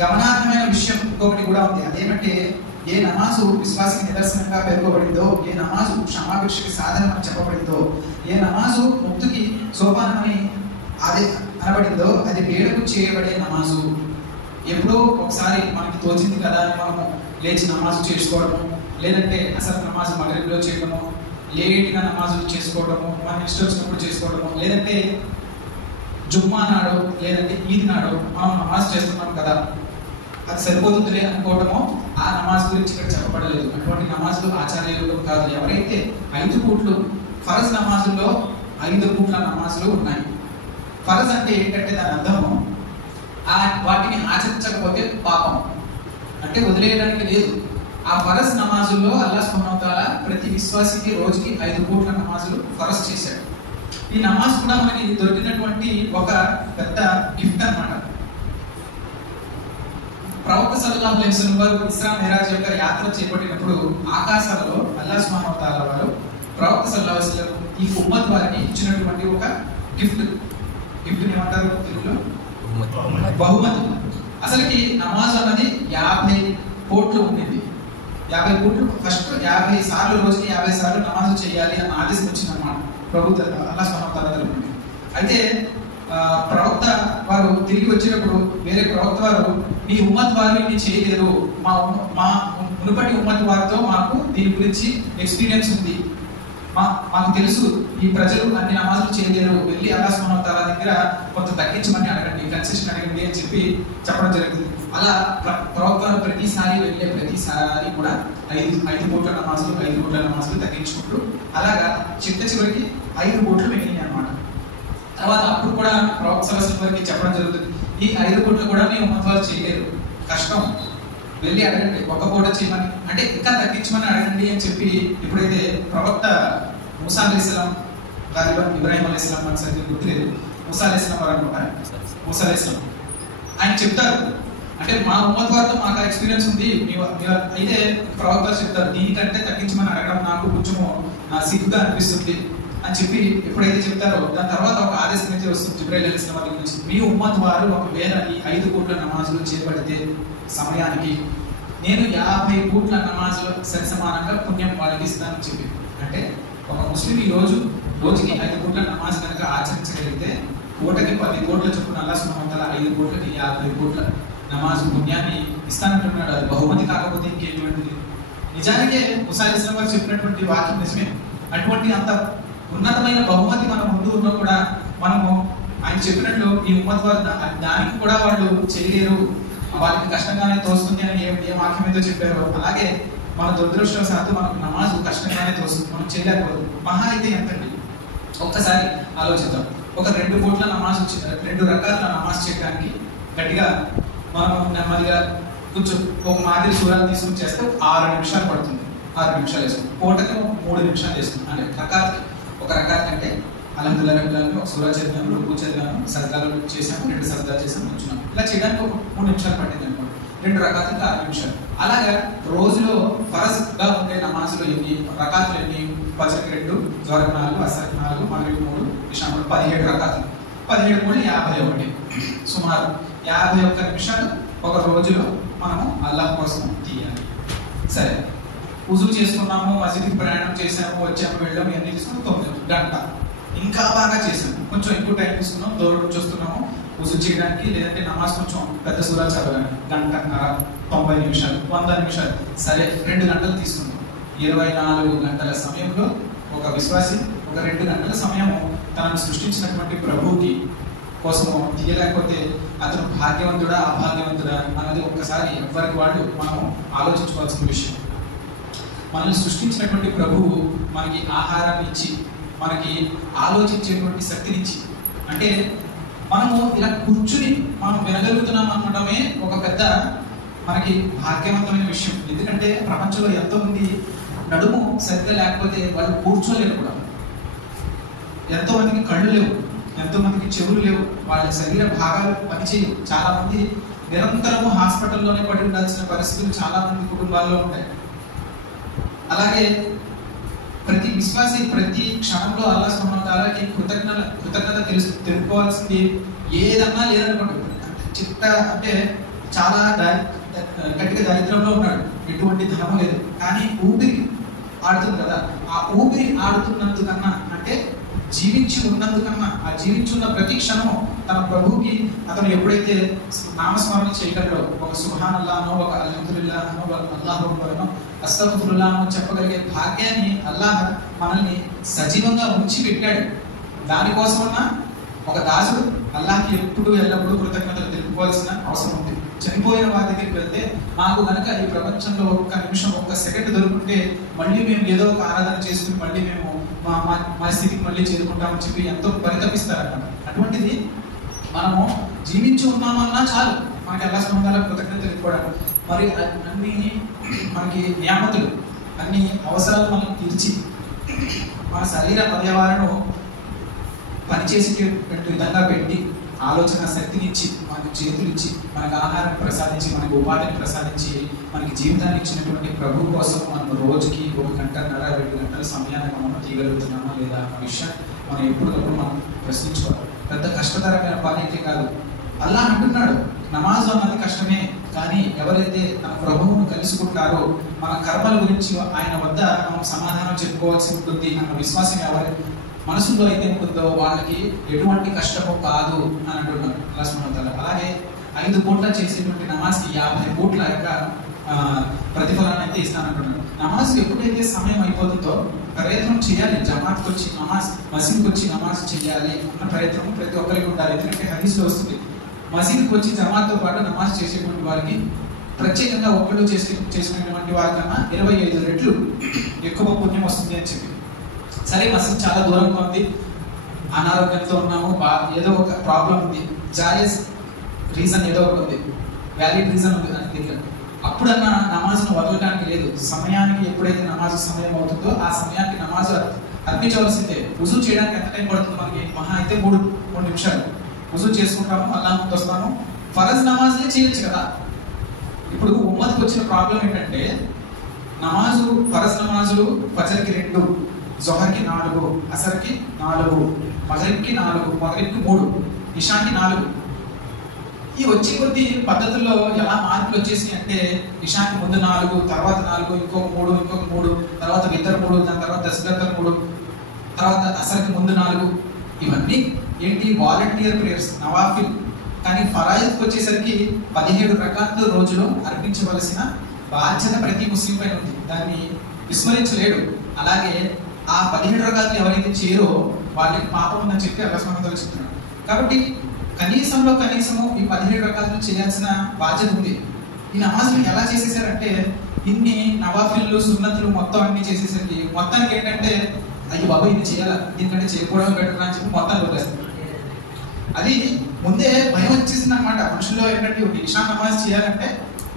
గమనార్హమైన విషయం ఇంకొకటి కూడా ఉంది. అదేమంటే ఏ నమాజు విశ్వాసానికి నిదర్శనంగా పేర్కొబడిందో, ఏ నమాజు క్షమాభిక్షకి సాధనమని చెప్పబడిందో, ఏ నమాజు ముక్తికి సోపానమని అదే అనబడిందో అది వేడుకు చేయబడే నమాజు. ఎప్పుడో ఒకసారి మనకి తోచింది కదా అని మనము లేచి నమాజు చేసుకోవడము, లేదంటే అసలు నమాజు మగరిబిలో చేయడము, లేట్గా నమాజులు చేసుకోవడము, మన ఇష్టం వచ్చినప్పుడు చేసుకోవడము, లేదంటే జుమ్మా నాడు లేదంటే ఈద్ నాడు మనం నమాజ్ చేస్తున్నాం కదా అది సరిపోతుందిలే అనుకోవడము, ఆ నమాజ్ గురించి ఇక్కడ చెప్పబడలేదు. అటువంటి నమాజులు ఆచార్యులు కాదు. ఎవరైతే 5 పూట్లు ఫరజ్ నమాజుల్లో 5 పూట్ల నమాజులు ఉన్నాయి. ఫరజ్ అంటే ఏంటంటే దాని అర్థము వాటిని ఆచరించకపోతే పాపం, అంటే వదిలేయడానికి లేదు. ఆ ఫరజ్ నమాజుల్లో అల్లాహ్ సుబ్హానహు వ తఆలా ప్రతి విశ్వాసికి రోజుకి 5 పూట్ల నమాజులు ఫరజ్ చేశాడు. ఈ నమాజ్ కూడా మనకి దొరికినటువంటి ఒక పెద్ద గిఫ్ట్ అన్నమాట. ప్రవక్త సల్లల్లాహు అలైహి వసల్లం వారు ఇస్రా మిరాజ్ యొక్క యాత్ర చేపట్టినప్పుడు ఆకాశాలలో అల్లాహ్ సుబ్హానహు వ తఆలా వారు ప్రవక్త సల్లల్లాహు అలైహి వసల్లం ఈ ఉమ్మత్ వారికి ఇచ్చినటువంటి ఒక గిఫ్ట్. గిఫ్ట్ ఏమంటారు తెలుగులో? బహుమతి. అసలుకి నమాజ్ అన్నది 50 కోట్లు ఉండింది. 50 కోట్లు ఫస్ట్ 50 సార్లు రోజుకి 50 సార్లు నమాజ్ చేయాలి అని ఆదేశం వచ్చిందన్నమాట ప్రభుత్వ అల్లాహ్ సుబ్హానహు వ తఆలా తరపున. అయితే ప్రవక్త వారు తిరిగి వచ్చినప్పుడు వేరే ప్రవక్త వారు మీ ఉమ్మత్ వారు ఇది చేయలేరు, మా మునుపటి ఉమ్మత్ వారితో మాకు దీని గురించి ఎక్స్పీరియన్స్ ఉంది, మాకు తెలుసు ఈ ప్రజలు అన్ని నమాజులు చేయలేరు, వెళ్ళి అల్లాహ్ సుబ్హానహు వ తఆలా దగ్గర కొంత తగ్గించమని అడగండి, కన్సెషన్ అడగండి అని చెప్పడం జరుగుతుంది. అలా ప్రవక్తలు ప్రతిసారి కూడా 5 కోట్ల నమాజులు 5 కోట్ల నమాజులు తగ్గించుకుంటూ అలాగా చివరికి 5 కోట్లు మిగిలినాయి అన్నమాట. తర్వాత అప్పుడు కూడా ప్రవక్త సల్లల్లాహు అలైహి వసల్లం చెప్పడం జరుగుతుంది, ఈ 5 కోట్లు కూడా మీ ఉమ్మత్ వారు చేయలేరు, కష్టం, వెళ్ళి అడగండి, 1 పూట చేయమని, అంటే ఇంకా తగ్గించమని అడగండి అని చెప్పి ఎప్పుడైతే ప్రవక్త మూసా అలైహిస్సలాం ఇబ్రాహీం అలైహిస్సలాం మనకు సరిగ్గా గుర్తులేదు, మూసా అలైహిస్సలాం వారు అనుకుంటా, మూసా అలైహిస్సలాం ఆయన చెప్తారు, అంటే మా ఉమ్మత్ వారితో మాకు ఎక్స్పీరియన్స్ ఉంది, అయితే ప్రవక్త చెప్తారు దీనికంటే తగ్గించమని అడగడం నాకు కొంచెము సిగ్గుగా అనిపిస్తుంది అని చెప్పి ఎప్పుడైతే చెప్తారో దాని తర్వాత ఒక ఆదేశం అయితే వస్తుంది జిబ్రాయిల్ అలైహిస్సలాం వారి నుంచి, మీ ఉమ్మత్ వారు ఒకవేళ ఈ 5 కోట్ల నమాజులు చేపడితే సమయానికి నేను 50 కోట్ల నమాజులు సరి సమానంగా పుణ్యం వాళ్ళకి ఇస్తానని చెప్పి. అంటే ఒక ముస్లిం ఈ రోజుకి 5 కోట్ల నమాజ్ కనుక ఆచరించగలిగితే పూటకి 10 కోట్ల చొప్పున అల్లాహ్ సుబ్హానహు వ తఆలా 5 కోట్లకి 50 కోట్ల నమాజ్ పుణ్యాన్ని ఇస్తానంటున్నాడు. అది బహుమతి కాకపోతే ఇంకేటువంటిది? నిజానికే మూసా అలైహిస్సలాం వారు చెప్పినటువంటి వాక్యం నిజమే. అటువంటి అంత ఉన్నతమైన బహుమతి మన ముందు ఉన్నా కూడా మనము ఆయన చెప్పినట్లు ఈ ఉమ్మత్ వారు దానికి కూడా వాళ్ళు చేయలేరు, వాళ్ళకి కష్టంగానే తోస్తుంది అని ఏ వాక్యం ఏదో చెప్పారో అలాగే మన దురదృష్టవశాత్తు మనకు నమాజు కష్టంగానే తోస్తుంది, మనం చేయలేకపోదు. మహా అయితే ఎంతండి ఒక్కసారి ఆలోచిద్దాం. ఒక 2 కోట్ల నమాజ్ 2 రకాల నమాజ్ చేయడానికి గట్టిగా మనం నెమ్మదిగా కొంచెం ఒక మాదిరి సూరాలు తీసుకుని చేస్తే 6 నిమిషాలు పడుతుంది. 6 నిమిషాలు వేసుకుంటాం, పూటకి 3 నిమిషాలు వేసుకుంటాం. అంటే ఒక రకాత్ అంటే అల్హమ్దులిల్లాహ్ రబ్బిల్ ఆలమీన్ ఒక సూరా చదివాను, రుకు చదివాను, సజ్దాలు చేసాము, 2 సజ్దాలు చేసాము, కూర్చున్నాము. ఇలా చేయడానికి ఒక 3 నిమిషాలు పట్టింది అనుకోండి. 2 రకాతులకు 6 నిమిషాలు. అలాగా రోజులో ఫరజ్గా ఉండే నమాజులు ఎన్ని రకాతులు ఎన్ని? ఫజ్ర్కి 2, జోహర్కి 4, అస్ర్కి 4, మగ్రిబ్కి 3, ఇషాకి 3, 17 రకాతులు. 17 3 51, సుమారు 51 నిమిషాలు ఒక రోజులో మనము అల్లాహ్ కోసం తీయాలి. సరే, ఉజు చేసుకున్నాము, మసీదుకి ప్రయాణం చేసాము, వచ్చాము, వెళ్ళాము, ఇవన్నీ తీసుకుని 9 గంట. ఇంకా బాగా చేసాము, కొంచెం ఎక్కువ టైం తీసుకున్నాం, దూరం నుంచి వస్తున్నాము ఉజు చేయడానికి, లేదంటే నమాజ్ కొంచెం పెద్ద సూరా చదవడానికి 1 గంటన్నర, 90 నిమిషాలు, 100 నిమిషాలు. సరే, 2 గంటలు తీసుకున్నాం. 24 గంటల సమయంలో ఒక విశ్వాసి ఒక 2 గంటల సమయము తనను సృష్టించినటువంటి ప్రభువుకి కోసము తీయలేకపోతే అతను భాగ్యవంతుడా అభాగ్యవంతుడా అన్నది ఒక్కసారి ఎవరికి వాళ్ళు మనం ఆలోచించుకోవాల్సిన విషయం. మనల్ని సృష్టించినటువంటి ప్రభువు మనకి ఆహారాన్ని ఇచ్చి మనకి ఆలోచించేటువంటి శక్తినిచ్చి, అంటే మనము ఇలా కూర్చుని మనం వినగలుగుతున్నాం అనడమే ఒక పెద్ద మనకి భాగ్యవంతమైన విషయం. ఎందుకంటే ప్రపంచంలో ఎంతోమంది నడుము సరిగ్గా లేకపోతే వాళ్ళు కూర్చోలేరు కూడా. ఎంతో మందికి కళ్ళు లేవు, ఎంతో మందికి చెవులు లేవు, వాళ్ళ శరీర భాగాలు పనిచేయవు. చాలా మంది నిరంతరము హాస్పిటల్లోనే పడి ఉండాల్సిన పరిస్థితులు చాలా మంది కుటుంబాల్లో ఉంటాయి. అలాగే ప్రతి విశ్వాసి ప్రతి క్షణంలో అల్లాహ్ సుబ్హానహు వ తఆలాకి కృతజ్ఞత తెలుపుకోవాల్సింది ఏదన్నా లేదనుకోండి. అంటే చాలా గట్టిగా దరిద్రంలో ఉన్నాడు, ఎటువంటి ధనము లేదు, కానీ ఊపిరి ఆడుతుంది కదా, ఆ ఊపిరి ఆడుతున్నందుకన్నా, అంటే జీవించి ఉన్నందుకన్నా, ఆ జీవించున్న ప్రతి క్షణము తన ప్రభువుకి అతను ఎప్పుడైతే నామస్మరణ చేయగలడో, ఒక సుబ్హానల్లాహనో, ఒక అల్హమ్దులిల్లాహనో, ఒక అల్లాహు అక్బరనో, అస్తగ్ఫిరుల్లాహనో చెప్పగలిగే భాగ్యాన్ని అల్లాహ్ మనల్ని సజీవంగా ఉంచి పెట్టాడు. దానికోసమన్నా ఒక దాసుడు అల్లాహ్కి ఎప్పుడు ఎల్లప్పుడూ కృతజ్ఞతలు తెలుపుకోవాల్సిన అవసరం ఉంది. చనిపోయిన వారి దగ్గరికి వెళ్తే, నాకు కనుక ఈ ప్రపంచంలో ఒక్క నిమిషం, ఒక్క సెకండ్ దొరుకుంటే మళ్ళీ మేము ఏదో ఒక ఆరాధన చేసుకుని మళ్ళీ మేము మా స్థితికి మళ్ళీ చేరుకుంటామని చెప్పి ఎంతో పరితపిస్తారట. అటువంటిది మనము జీవించి ఉన్నామన్నా చాలు మనకి అల్లాహ్ సుబ్హానహు వ తఆలా కృతజ్ఞతలు తెలుపుకోవడం. మరి అన్ని మనకి నియామతులు, అన్ని అవసరాలు మనకు తీర్చి మన శరీర పర్యావరణం పనిచేసేటువంటి విధంగా పెట్టి, ఆలోచన శక్తిని ఇచ్చి, మనకు చేతులు ఇచ్చి, మనకు ఆహారం ప్రసాదించి, మనకు ఉపాధిని ప్రసాదించి, మనకి జీవితాన్ని ఇచ్చినటువంటి ప్రభు కోసం మనం రోజుకి 1 గంటన్నర 2 గంటల సమయాన్ని మనం తీయగలుగుతున్నామా లేదా అన్న విషయం మనం ఎప్పటికప్పుడు మనం ప్రశ్నించుకోవాలి. పెద్ద కష్టతరమైన పని అయితే కాదు. అల్లాహ్ అంటున్నాడు, నమాజ్ అన్నది కష్టమే, కానీ ఎవరైతే తన ప్రభువును కలుసుకుంటారో మన కర్మల గురించి ఆయన వద్ద మనం సమాధానం చెప్పుకోవాల్సి ఉంటుంది అన్న విశ్వాసం ఎవరి మనసులో అయితే ఉంటుందో వాళ్ళకి ఎటువంటి కష్టమో కాదు అని అంటున్నారు అల్లాహ్ సుబ్హానహు వ తఆలా. అలాగే 5 పూట్ల చేసేటువంటి నమాజ్కి 50 పూట్ల యొక్క ప్రతిఫలాన్ని అయితే ఇస్తానంటున్నాడు. నమాజ్ ఎప్పుడైతే సమయం అయిపోతుందో ప్రయత్నం చేయాలి, జమాత్కి వచ్చి నమాజ్, మసీద్కి వచ్చి నమాజ్ చేయాలి అన్న ప్రయత్నం ప్రతి ఒక్కరికి ఉండాలి. ఎందుకంటే హదీస్లో వస్తుంది, మసీద్కి వచ్చి జమాత్తో పాటు నమాజ్ చేసేటువంటి వారికి ప్రత్యేకంగా ఒక్కళ్ళు చేసుకునేటువంటి వారికన్నా 25 రెట్లు ఎక్కువ పుణ్యం వస్తుంది అని చెప్పి. సరే, మసీద్ చాలా దూరంగా ఉంది, అనారోగ్యంతో ఉన్నాము, ఏదో ఒక ప్రాబ్లం ఉంది, జాయజ్ రీజన్ ఏదో ఒకటి ఉంది, వ్యాలిడ్ రీజన్ ఉంది దాని దగ్గర, అప్పుడన్నా నమాజ్ను వదలడానికి లేదు. సమయానికి ఎప్పుడైతే నమాజ్ సమయం అవుతుందో ఆ సమయానికి నమాజ్ అర్పించవలసిందే. వుజూ చేయడానికి ఎంత టైం పడుతుంది మనకి? మహా అయితే 3 నిమిషాలు. వుజూ చేసుకుంటాము, అల్లాహ్ ముందు వస్తాము, ఫరజ్ నమాజ్నే చేయొచ్చు కదా. ఇప్పుడు ఉమ్మత్కి వచ్చిన ప్రాబ్లం ఏంటంటే, నమాజు ఫరజ్ నమాజులు ఫజర్కి 2, జొహర్కి 4, అసర్కి 4, మగరిబ్కి 4, మగరిబ్కి 3, ఇషాకి 4. ఈ వచ్చే కొద్ది పద్ధతుల్లో ఎలా మార్పులు వచ్చేసినాయి అంటే, ఇషాకి ముందు 4, తర్వాత 4, ఇంకొక 3, తర్వాత వితర్ 3, దాని తర్వాత దస్గతర్ 3, తర్వాత అసర్కి ముందు 4. ఇవన్నీ ఏంటి? వాలంటీర్ ప్రేయర్స్, నవాఫిల్. కానీ ఫరాయిద్కి వచ్చేసరికి 17 రకాల రోజులో అర్పించవలసిన బాధ్యత ప్రతి ముస్లిం పైన ఉంది. దాన్ని విస్మరించలేడు. అలాగే ఆ 17 రకాలు ఎవరైతే చేయరో వాళ్ళకి పాపం ఉందని చెప్పి అల్లాహ్ సుబ్హానహు వ తఆలా చెప్తున్నాడు. కాబట్టి కనీసంలో కనీసము ఈ 17 రకాలు చేయాల్సిన బాధ్యత ఉంది. ఈ నమాజ్లు ఎలా చేసేసారంటే, ఇన్ని నవాఫిల్లు, సున్నతులు మొత్తం అన్ని చేసేసరికి మొత్తానికి ఏంటంటే, అయ్యి బాబా ఇది చేయాలా, దీనికంటే చేయకపోవడం బెటర్ అని చెప్పి మొత్తాన్ని వదిలేస్తారు. అది ముందే భయం వచ్చేసింది అనమాట మనుషుల్లో. ఏంటంటే ఒక ఇషా నమాజ్ చేయాలంటే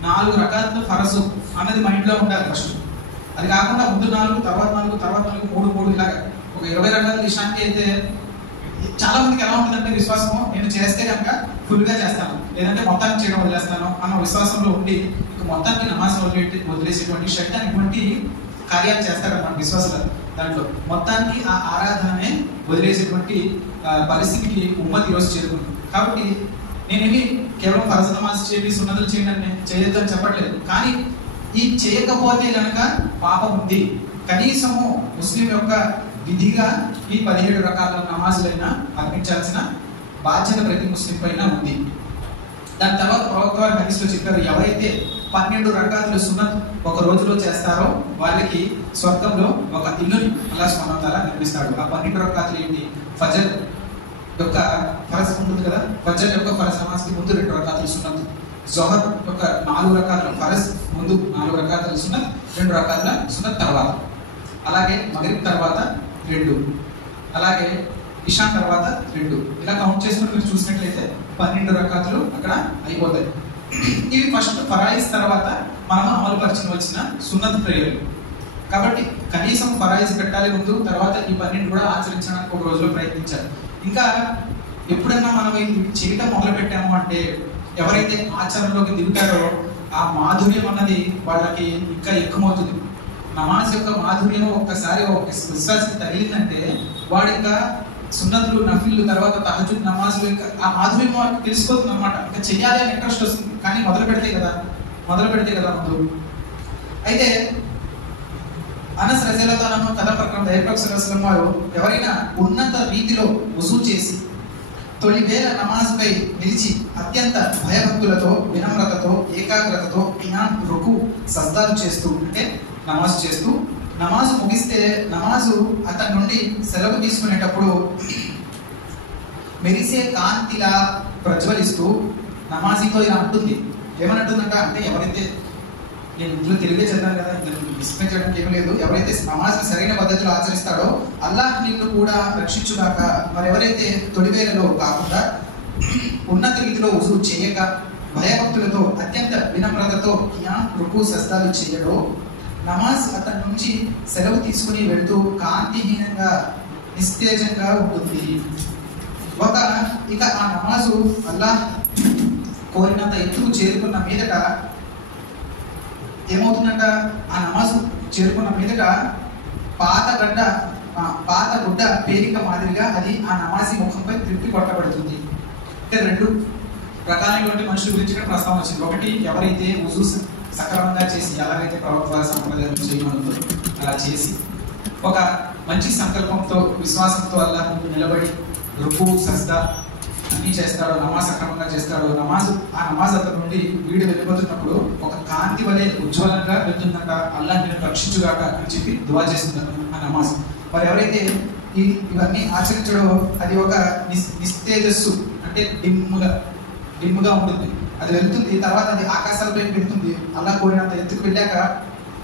4 రకాల ఫరజు అన్నది మైండ్లో ఉండాలి ఫస్ట్. అది కాకుండా ముందు 4, తర్వాత 4, తర్వాత 4, 3 ఇలాగా ఒక 20 రకాల ఇషానికి అయితే చాలా మందికి ఎలా ఉంటుందంటే విశ్వాసము, నేను చేస్తే కనుక ఫుల్గా చేస్తాను, లేదంటే మొత్తానికి చేయడం వదిలేస్తాను అన్న విశ్వాసంలో ఉండి ఇక మొత్తానికి నమాజ్ వదిలేసేటువంటి శక్తి కార్యాలు చేస్తారన్నమాట విశ్వాసాలు. దాంట్లో మొత్తానికి ఆ ఆరాధననే వదిలేసేటువంటి పరిస్థితికి ఉమ్మతి ఈరోజు చేరుకుంది. కాబట్టి నేనేమి కేవలం ఫరజ్ నమాజ్ చేసి సున్నతులు చేయండి చేయొద్దు అని చెప్పట్లేదు. కానీ ఈ చేయకపోతే కనుక పాపం ఉంది. కనీసము ముస్లిం యొక్క విధిగా ఈ 17 రకాల నమాజులైనా అర్పించాల్సిన బాధ్యత ప్రతి ముస్లిం పైన ఉంది. దాని తర్వాత ప్రవక్త వారి హదీస్లో చెప్పారు, ఎవరైతే 12 రకాతులు సున్నత్ ఒక రోజులో చేస్తారో వాళ్ళకి స్వర్గంలో ఒక ఇల్లుని అల్లాహ్ సుబ్హానహు వ తఆలా నిర్మిస్తాడు. ఆ 12 రకాతులు ఏంటి? ఫజర్ యొక్క ఫరజ్ ఉంటుంది కదా, ఫజర్ యొక్క ఫరజ్ నమాజ్కి ముందు 2 రకాతులు సున్నత్, జొహర్ యొక్క 4 రకాతుల ఫరజ్ ముందు 4 రకాతులు సున్నత్, 2 రకాతుల సున్నత్ తర్వాత, అలాగే మగరిబ్ తర్వాత 2, అలాగే ఇషా తర్వాత 2, ఇలా కౌంట్ చేసుకుని మీరు చూసినట్లయితే 12 రకాతులు అక్కడ అయిపోతాయి. ఇవి ఫస్ట్ ఫరాయిజ్ తర్వాత మనం అమలు పరిచిన సున్నత్ ప్రేయర్లు. కాబట్టి కనీసం ఫరాయిజ్ పెట్టాలి ముందు, తర్వాత ఈ 12 కూడా ఆచరించడానికి ఒక రోజులో ప్రయత్నించాలి. ఇంకా ఎప్పుడైనా మనం చేయటం మొదలు పెట్టాము అంటే ఎవరైతే ఆచరణలోకి దిగుతారో ఆ మాధుర్యం అన్నది వాళ్ళకి ఇంకా ఎక్కువవుతుంది. నమాజ్ యొక్క మాధుర్యం ఒక్కసారి ఒక విశ్వాసకి తగిలిందంటే వాడు ఇంకా సున్నతులు, నఫిల్లు, తర్వాత తహజుద్ నమాజులు ఇంకా ఆ మాధుర్యం వాళ్ళకి తెలిసిపోతుంది అనమాట. ఇంకా చెయ్యాలి అని ఇంట్రెస్ట్ వస్తుంది. కానీ మొదలు పెడితే కదా ముందు. అయితే అనస్ రజీయల్లాహు అన్హు కథ ప్రకారం దైవప్రవక్త సల్లల్లాహు అలైహి వసల్లం వారు ఎవరైనా ఉన్నత రీతిలో వుజూ చేసి తొలి వేళ నమాజ్పై నిలిచి అత్యంత భయభక్తులతో, వినమ్రతతో, ఏకాగ్రతతో కియామ్, రుకు, సజ్దాలు చేస్తూ అంటే నమాజ్ చేస్తూ నమాజు ముగిస్తే నమాజు అతని నుండి సెలవు తీసుకునేటప్పుడు మెరిసే కాంతిలా ప్రజ్వలిస్తూ నమాజీతో ఇలా అంటుంది. ఏమనంటుందంట అంటే ఎవరైతే, నేను ఇంట్లో తెలుగే చదివాను కదా, ఎక్స్ప్లెయిన్ చేయడానికి ఏం లేదు, ఎవరైతే నమాజ్ సరైన పద్ధతిలో ఆచరిస్తాడో అల్లాహ్ నిన్ను కూడా రక్షించుగాక. మరెవరైతే తొలివేలలో కాకుండా ఉన్నత రీతిలో వుజూ చేయక భయభక్తులతో అత్యంత వినమ్రతతో కియామ్, రుకు, సజ్దాలు చేయడో నమాజ్ అతని నుంచి సెలవు తీసుకుని వెళ్తూ కాంతిహీనంగా నిస్తేజంగా ఉంటుంది. ఇక ఆ నమాజు అల్లాహ్ కోరినంత ఎత్తుకు చేరుకున్న మీదట ఏమవుతుందంట, ఆ నమాజు చేరుకున్న మీదట పాత గుడ్డ పేరిక మాదిరిగా అది ఆ నమాజీ ముఖంపై త్రిప్పి కొట్టబడుతుంది. అంటే 2 రకాలైనటువంటి మనుషుల గురించి ఇక్కడ ప్రస్తావన వచ్చింది. ఒకటి, ఎవరైతే వుజూ సక్రమంగా చేసి ఎలాగైతే ప్రవక్త సంప్రదాయం చేయమనుందో అలా చేసి ఒక మంచి సంకల్పంతో, విశ్వాసంతో అల్లాహ్ ముందు నిలబడి రుకు, సజ్దా అన్ని చేస్తాడో, నమాజ్ సక్రమంగా చేస్తాడో, ఆ నమాజ్ అతని నుండి వీడు వెళ్ళిపోతున్నప్పుడు ఒక కాంతి వలె ఉజ్వలంగా వెళ్తుందంట. అల్లాహ్ నిన్ను రక్షించుగాక అని చెప్పి దువా చేస్తుందంట ఆ నమాజ్. మరి ఎవరైతే ఇవన్నీ ఆచరించడో అది ఒక నిస్తేజస్సు అంటే డిమ్ముగా ఉంటుంది. అది వెళ్తుంది, తర్వాత అది ఆకాశాలపై వెళ్తుంది. అల్లాహ్ కోరినంత ఎత్తుకు వెళ్ళాక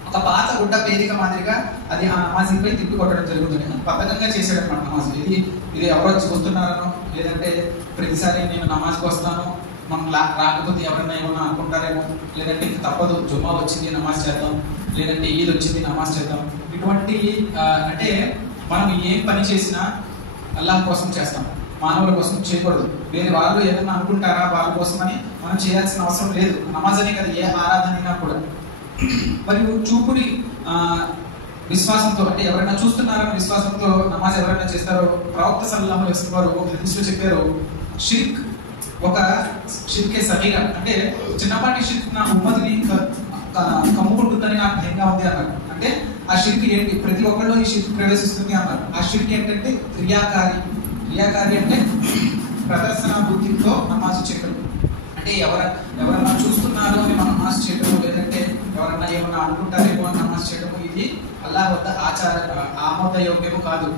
ఒక పాత గుడ్డ పేరిక మాదిరిగా అది ఆ నమాజీపై తిప్పి కొట్టడం జరుగుతుంది. పద్ధతంగా చేసాడు అనమాట నమాజ్. ఇది ఎవరో చూస్తున్నారనో, లేదంటే ప్రతిసారి నేను నమాజ్కి వస్తాను, మనం రాకపోతే ఎవరైనా ఏమన్నా అనుకుంటారేమో, లేదంటే తప్పదు జుమ్మా వచ్చింది నమాజ్ చేద్దాం, లేదంటే ఈద్ వచ్చింది నమాజ్ చేద్దాం, ఇటువంటి అంటే మనం ఏం పని చేసినా అల్లాహ్ కోసం చేస్తాం, మానవుల కోసం చేయకూడదు. వేరే వాళ్ళు ఏదైనా అనుకుంటారా వాళ్ళ కోసం అని మనం చేయాల్సిన అవసరం లేదు. నమాజ్ అనే కదా, ఏ ఆరాధన అయినా కూడా. మరియు చూపుని విశ్వాసంతో అంటే ఎవరైనా చూస్తున్నారన్న విశ్వాసంతో నమాజ్ ఎవరైనా చేస్తారో ప్రవక్త సల్లల్లాహు అలైహి వసల్లం వారు ఒక హదీస్లో చెప్పారు, షిర్క్ ఒక షిర్కే సగీరా అంటే చిన్నపాటి షిర్క్ నా ఉమ్మతిని కమ్ముకుంటుందని నాకు భయంగా ఉంది అన్నారు. అంటే ఆ షిర్క్ ఏంటి, ప్రతి ఒక్కళ్ళు ఈ షిర్క్ ప్రవేశిస్తుంది అన్నారు. ఆ షిర్క్ ఏంటంటే క్రియాకారి అంటే ప్రదర్శన బుద్ధితో నమాజ్ చేయడం. అంటే ఎవరన్నా చూస్తున్నారు అని మనం నమాజ్ చేయడము, లేదంటే ఎవరన్నా ఏమన్నా అనుకుంటారేమో అని నమాజ్ చేయడము, ఇది అల్లాహ్ వద్ద ఆమోదయోగ్యము కాదు.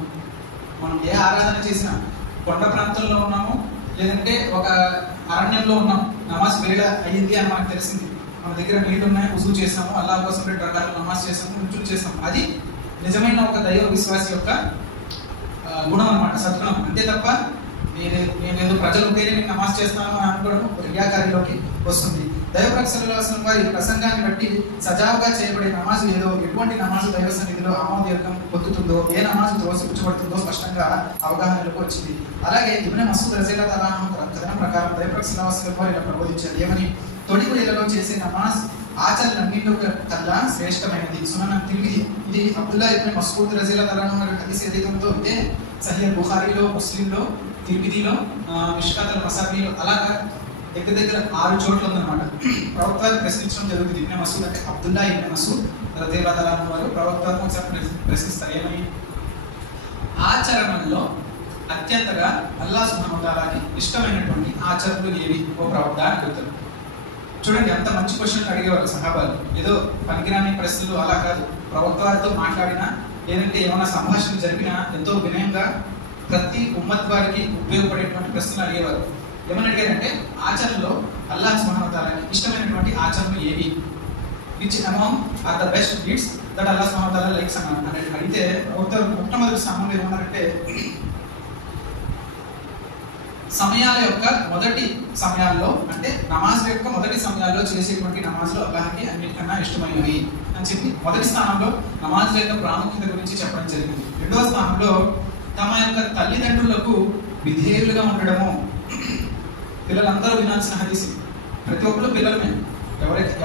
మనం ఏ ఆరాధన చేసినా కొండ ప్రాంతంలో ఉన్నాము, లేదంటే ఒక అరణ్యంలో ఉన్నాం, నమాజ్ వేళ అయ్యింది అని మనకు తెలిసింది, మన దగ్గర నీళ్ళు ఉన్నాయి, వుజూ చేసాము, అల్లాహ్ కోసం 2 రకాల నమాజ్ చేసాము, రుజువు చేసాము, అది నిజమైన ఒక దైవ విశ్వాసి యొక్క గుణం అనమాట, సద్గుణం. అంతే తప్ప నేనేదో ప్రజలు ఉంటేనే నేను నమాజ్ చేస్తాను అని అనుకోవడం రియాకారిలోకి వస్తుంది. దైవప్రవక్త సల్లల్లాహు అలైహి వసల్లం వారి ప్రసంగాన్ని బట్టి సజావుగా చేయబడే నమాజు ఏదో, ఎటువంటి నమాజు దైవ సన్నిధిలో ఆమోదయోగ్యం పొందుతుందో, ఏ నమాజు తోసిపుచ్చబడుతుందో స్పష్టంగా అవగాహనలోకి వచ్చింది. అలాగే ఇబ్న్ మసూద్ రజీయల్లాహు అన్హు కథనం ప్రకారం దైవప్రవక్త సల్లల్లాహు అలైహి వసల్లం వారు ఇలా ప్రబోధించారు ఏమని, తొలి వేళలో చేసే నమాజ్ ఆచరణన్నింటి కల్లా శ్రేష్టమైనది, సునన్ తిరిగి. ఇది అబ్దుల్లా ఇబ్న్ మస్ఊద్ రజీయల్లాహు అన్హు హదీస్ ఏదైతే ఉందో ఇదే సహీహ్ బుఖారీలో, ముస్లింలో, తిర్మిదీలో, మిష్కాతుల్ మసాబీలో అలాగా దగ్గర 6 చోట్ల ఉందన్నమాట. ప్రవక్తను ప్రశ్నించడం జరుగుతుంది. ఇబ్న్ మసూద్ అంటే అబ్దుల్లా ఇబ్న్ మసూద్ రజీయల్లాహు అన్హు వారు ప్రవక్తను ఒకసారి ప్రశ్నిస్తారు ఏమని, ఆచరణలో అత్యంతగా అల్లాహ్ సుబ్హానహు వ తఆలాకి ఇష్టమైనటువంటి ఆచరణలు ఏవి ఓ ప్రవక్త అని అడుగుతారు. చూడండి ఎంత మంచి క్వశ్చన్ అడిగేవారు సహాబాలు. ఏదో పనికిరాని ప్రశ్నలు అలా కాదు, ప్రవక్త వారితో మాట్లాడినా లేదంటే ఏమైనా సంభాషణ జరిగినా ఎంతో వినయంగా ప్రతి ఉమ్మత్ వారికి ఉపయోగపడేటువంటి ప్రశ్నలు అడిగేవారు. ఏమని అడిగారంటే ఆచరణలో అల్లాహ్ సుబ్హానహు వ తఆలాకి ఇష్టమైనటువంటి ఆచరణలు ఏవి which among are the best deeds that Allah సుబ్హానహు వ తఆలా లైక్స్ అని అడిగితే మొట్టమొదటి స్థానంలో ఏమన్నారంటే సమయాల యొక్క మొదటి సమయాల్లో అంటే నమాజ్ యొక్క మొదటి సమయాల్లో చేసేటువంటి నమాజ్లు అల్లాహ్కి అన్నిటికన్నా ఇష్టమైనవి అని చెప్పి మొదటి స్థానంలో నమాజ్ యొక్క ప్రాముఖ్యత గురించి చెప్పడం జరిగింది. రెండవ స్థానంలో తమ యొక్క తల్లిదండ్రులకు విధేయులుగా ఉండడము. పిల్లలందరూ వినాల్సిన హదీస్, ప్రతి ఒక్కరు పిల్లలమే.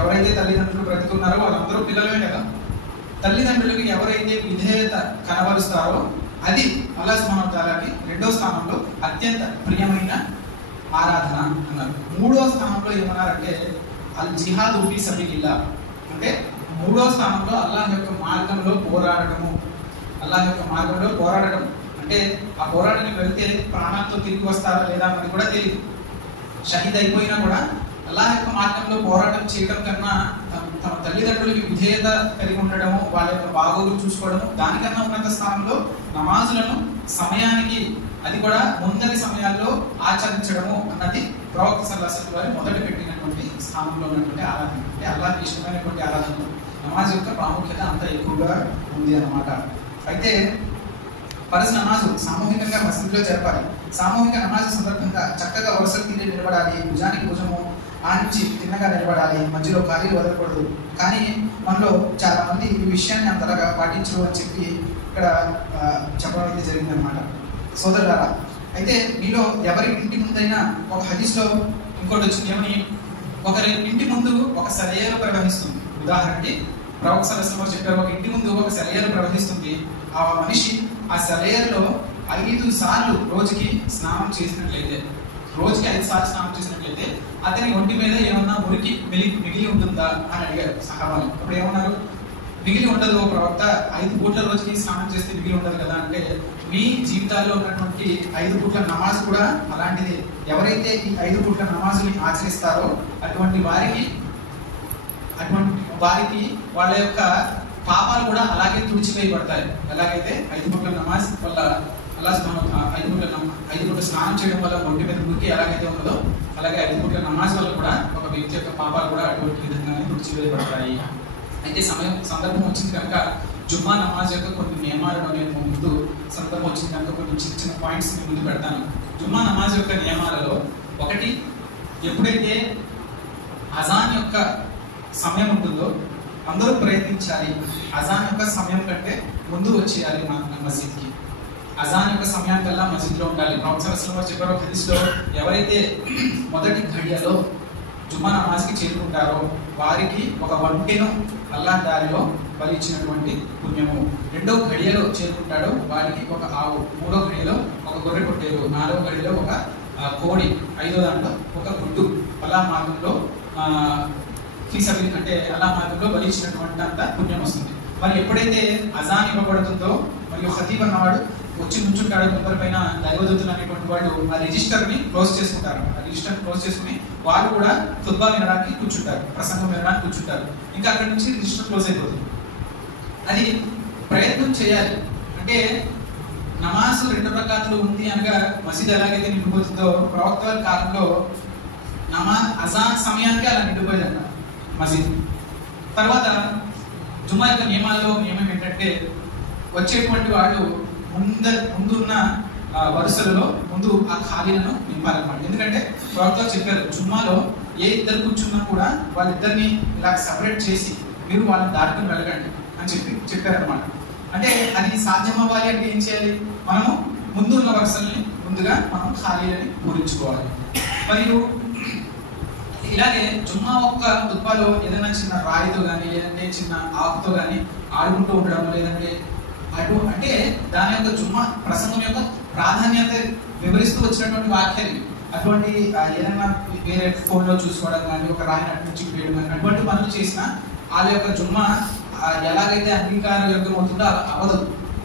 ఎవరైతే తల్లిదండ్రులు బ్రతుకున్నారో వాళ్ళందరూ పిల్లలమే కదా. తల్లిదండ్రులకి ఎవరైతే విధేయత కనబరుస్తారో అది అల్లాహ్ సుబ్హానహు వ తఆలాకి రెండో స్థానంలో అత్యంత ప్రియమైన ఆరాధన అన్నారు. మూడో స్థానంలో ఏమన్నారంటే అల్ జిహాద్ ఫీ సబీలిల్లాహ్, అంటే మూడో స్థానంలో అల్లాహ్ యొక్క మార్గంలో పోరాడటము. అల్లాహ్ యొక్క మార్గంలో పోరాడటం అంటే ఆ పోరాటానికి వెళ్తే ప్రాణాలతో తిరిగి వస్తారా లేదా అని కూడా తెలియదు. షహీద్ అయిపోయినా కూడా అల్లాహ్ యొక్క మార్గంలో పోరాటం చేయడం కన్నా తమ తల్లిదండ్రులకి విధేయత కలిగి ఉండడము, వాళ్ళ యొక్క బాగోగులు చూసుకోవడము, దానికన్నా ఉన్నత స్థానంలో నమాజులను సమయానికి, అది కూడా ముందరి సమయాల్లో ఆచరించడము అన్నది ప్రవక్త సల్లల్లాహు అలైహి వసల్లం వారు మొదట పెట్టినటువంటి స్థానంలో ఉన్నటువంటి ఆరాధన. అంటే అల్లాహ్కి ఇష్టమైనటువంటి ఆరాధనలు నమాజ్ యొక్క ప్రాముఖ్యత అంత ఎక్కువగా ఉంది అన్నమాట. అయితే ఫరజ్ నమాజు సామూహికంగా మసీదులో జరపాలి. సామూహిక నమాజు సందర్భంగా చక్కగా వరుసలు తిరిగి నిలబడాలి, భుజానికి భుజము ఆనించి తిన్నగా నిలబడాలి, మధ్యలో ఖాళీలు వదలకూడదు. కానీ మనలో చాలా మంది ఈ విషయాన్ని అంతలాగా పాటించరు అని చెప్పి ఇక్కడ చెప్పడం అయితే జరిగిందనమాట. సోదరులారా, అయితే మీలో ఎవరి ఇంటి ముందైనా ఒక హదీస్లో ఇంకోటి వచ్చింది, ఏమని ఒకరి ఇంటి ముందు ఒక సెలయేరు ప్రవహిస్తుంది. ఉదాహరణకి ప్రవక్త సల్లల్లాహు అలైహి వసల్లం చెప్పారు, ఒక ఇంటి ముందు ఒక సెలయేరు ప్రవహిస్తుంది. ఆ మనిషి ఆ సెలయేరులో 5 సార్లు రోజుకి స్నానం చేసినట్లయితే, రోజుకి 5 సార్లు స్నానం చేసినట్లయితే అతని ఒంటి మీద ఏమన్నా మురికి మిగిలి ఉంటుందా అని అడిగారు సహాబాలు. అప్పుడు ఏమన్నారు, మిగిలి ఉండదు ఓ ప్రవక్త, 5 పూట్ల రోజుకి స్నానం చేస్తే మిగిలి ఉండదు కదా అంటే, మీ జీవితాల్లో ఉన్నటువంటి 5 పూట్ల నమాజ్ కూడా అలాంటిది. ఎవరైతే ఈ 5 పూట్ల నమాజుని ఆచరిస్తారో అటువంటి వారికి వాళ్ళ యొక్క పాపాలు కూడా అలాగే తుడిచివేయబడతాయి. ఎలాగైతే 5 పూట్ల నమాజ్ వల్ల అల్లాహ్ సుబ్హానహు వ తఆలా 5 పూట్ల స్నానం చేయడం వల్ల ఒంటి మీద మురికి ఎలాగైతే ఉన్నదో, అలాగే 5 పూట్ల నమాజ్ వల్ల కూడా ఒక వ్యక్తి యొక్క పాపాలు కూడా అటువంటి విధంగానే తుడిచివేయబడతాయి. అయితే సందర్భం వచ్చింది కనుక జుమ్మా నమాజ్ యొక్క కొన్ని నియమాలను నేను ముందు సందర్భం వచ్చింది కనుక కొన్ని చిన్న చిన్న పాయింట్స్ ముందు పెడతాను. జుమ్మా నమాజ్ యొక్క నియమాలలో ఒకటి, ఎప్పుడైతే అజాన్ యొక్క సమయం ఉంటుందో అందరూ ప్రయత్నించాలి అజాన్ యొక్క సమయం కంటే ముందు వచ్చేయాలి మసీద్కి. అజాన్ యొక్క సమయానికల్లా మసీద్లో ఉండాలి. ప్రవక్త సల్లల్లాహు అలైహి వసల్లం చెప్పారు హదీస్లో, ఎవరైతే మొదటి ఘడియలో జుమ్మా నమాజ్కి చేరుకుంటారో వారికి ఒక వంటెను అల్లాహ్ దారిలో బలి ఇచ్చినటువంటి పుణ్యము. 2వ ఘడియలో చేరుకుంటాడో వారికి ఒక ఆవు, 3వ ఘడియలో ఒక గొర్రె పొట్టేలు, 4వ ఘడియలో ఒక కోడి, 5వ దాంట్లో ఒక గుడ్డు అల్లాహ్ మార్గంలో ఫీసబిల్ అంటే అల్లాహ్ మార్గంలో బలి ఇచ్చినటువంటి అంత పుణ్యం వస్తుంది. మరి ఎప్పుడైతే అజాన్ ఇవ్వబడుతుందో మరియు ఖతీబ్ అన్నవాడు వచ్చి నుంచుంటాడు ముందర పైన, దైవదూతలు అనేటువంటి వాళ్ళు ఆ రిజిస్టర్ని క్లోజ్ చేసుకుంటారు. ఆ రిజిస్టర్ని క్లోజ్ చేసుకుని వాళ్ళు కూడా ఖుత్బా వినడానికి కూర్చుంటారు, ప్రసంగం వినడానికి కూర్చుంటారు. ఇంకా అక్కడి నుంచి రిజిస్టర్ క్లోజ్ అయిపోతుంది. అది ప్రయత్నం చేయాలి. అంటే నమాజ్ 2 రకాతులు ఉంది అనగా మసీద్ ఎలాగైతే నిండిపోతుందో, ప్రవక్త కాలంలో అజాన్ సమయానికి అలా నిండిపోయిందంట మసీద్. తర్వాత జుమ్మా యొక్క నియమాల్లో నియమం ఏంటంటే, వచ్చేటువంటి వాళ్ళు ముందున్న వరుసలలో ముందు ఆ ఖాళీలను నింపాలన్నమాట. ఎందుకంటే ప్రవక్త చెప్పారు, జుమ్మాలో ఏ ఇద్దరు కూర్చున్నా కూడా వాళ్ళిద్దరిని ఇలా సపరేట్ చేసి మీరు వాళ్ళని దాటుకుని వెళ్ళకండి అని చెప్పారనమాట. అంటే అది సాధ్యం అవ్వాలి అంటే ఏం చేయాలి, మనము ముందు ఉన్న వరుసల్ని ముందుగా మనం ఖాళీలని పూరించుకోవాలి. మరియు ఇలాగే జుమ్మా ఒక్క ఖుత్బాలో ఏదైనా చిన్న రాయితో కానీ లేదంటే చిన్న ఆకుతో కానీ ఆడుకుంటూ ఉండడం, లేదంటే అంటే దాని యొక్క జుమ్మా ప్రసంగం యొక్క ప్రాధాన్యత వివరిస్తూ వచ్చినటువంటి వాక్యాలు. అటువంటి ఏదైనా వేరే ఫోన్లో చూసుకోవడం కానీ, ఒక రాయిని అటు నుంచి వేయడం కానీ, అటువంటి పనులు చేసినా వాళ్ళ యొక్క జుమ్మా ఎలాగైతే అంగీకార యోగ్యమవుతుందో అలా అవ్వదు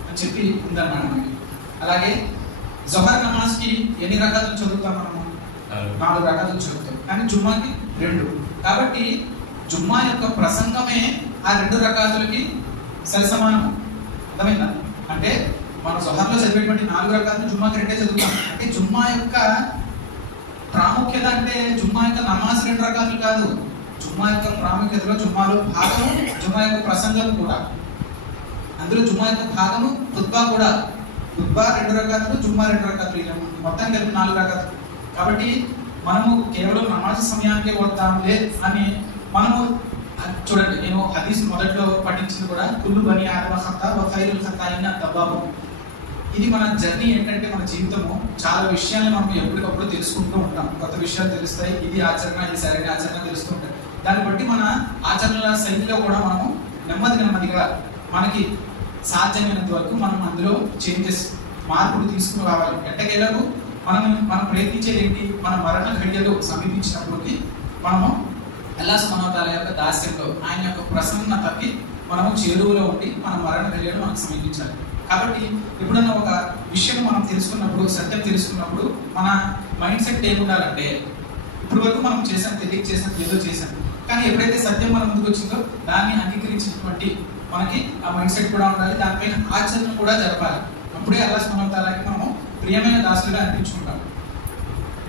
అని చెప్పి ఉందన్నమాట మనకి. అలాగే జొహర్ నమాజ్కి ఎన్ని రకాలు చదువుతాం మనము? 4 రకాలు చదువుతాం, కానీ జుమ్మాకి 2. కాబట్టి జుమ్మా యొక్క ప్రసంగమే ఆ 2 రకాలకి సరిసమానం. అర్థమైందా? అంటే మన జొహర్లో చదివేటువంటి 4 రకాలు జుమ్మాకి 2 చదువుతాం. అంటే జుమ్మా యొక్క ప్రాముఖ్యత అంటే జుమ్మా యొక్క నమాజ్ 2 రకాలు కాదు, జుమ్మా యొక్క ప్రాముఖ్యతలో జుమ్మాలో భాగము జుమ్మా యొక్క ప్రసంగం కూడా. అందులో జుమ్మా యొక్క భాగము ఖుత్బా కూడా. ఖుత్బా 2 రకాతులు, జుమ్మా 2 రకాతులు, మొత్తం కలిపి 4 రకాతులు. కాబట్టి మనము కేవలం నమాజ్ సమయానికే వద్దాంలే అని మనము చూడండి, నేను హదీస్ మొదట్లో పఠించింది కూడా కుల్లు బనీ ఆదమ ఖతా వ ఖైరుల్ ఖతాయిన తవ్వాబు. ఇది మన జర్నీ ఏంటంటే మన జీవితము చాలా విషయాలను మనం ఎప్పటికప్పుడు తెలుసుకుంటూ ఉంటాం. కొత్త విషయాలు తెలుస్తాయి, ఇది ఆచరణ, ఇది సరైన ఆచరణ తెలుస్తూ ఉంటాయి. దాన్ని బట్టి మన ఆచరణల శైలిలో కూడా మనము నెమ్మదిగా మనకి సాధ్యమైనంత వరకు మనం అందులో చేంజెస్, మార్పులు తీసుకుని రావాలి. ఎట్టకేలకు మనం ప్రయత్నించేది ఏంటి? మన మరణ ఘడియలు సమీపించినప్పటికీ మనము అల్లాహ్ సుబ్హానహు వ తఆలా యొక్క దాస్యంలో, ఆయన యొక్క ప్రసన్నతకి మనము చేరువలో ఉండి మన మరణ ఘడియలు మనకు సమీపించాలి. కాబట్టి ఎప్పుడన్నా ఒక విషయం మనం తెలుసుకున్నప్పుడు, సత్యం తెలుసుకున్నప్పుడు మన మైండ్ సెట్ ఏముండాలంటే, ఇప్పుడు వరకు మనం ఏదో చేసాం, కానీ ఎప్పుడైతే సత్యం మన ముందుకు వచ్చిందో దాన్ని అంగీకరించినటువంటి మనకి ఆ మైండ్ సెట్ కూడా ఉండాలి, దానిపైన ఆచరణ కూడా జరపాలి. అప్పుడే అల్లాహ్ సుబ్హానహు వ తఆలాకి మనము ప్రియమైన దాసులుగా అనిపించుకుంటాం.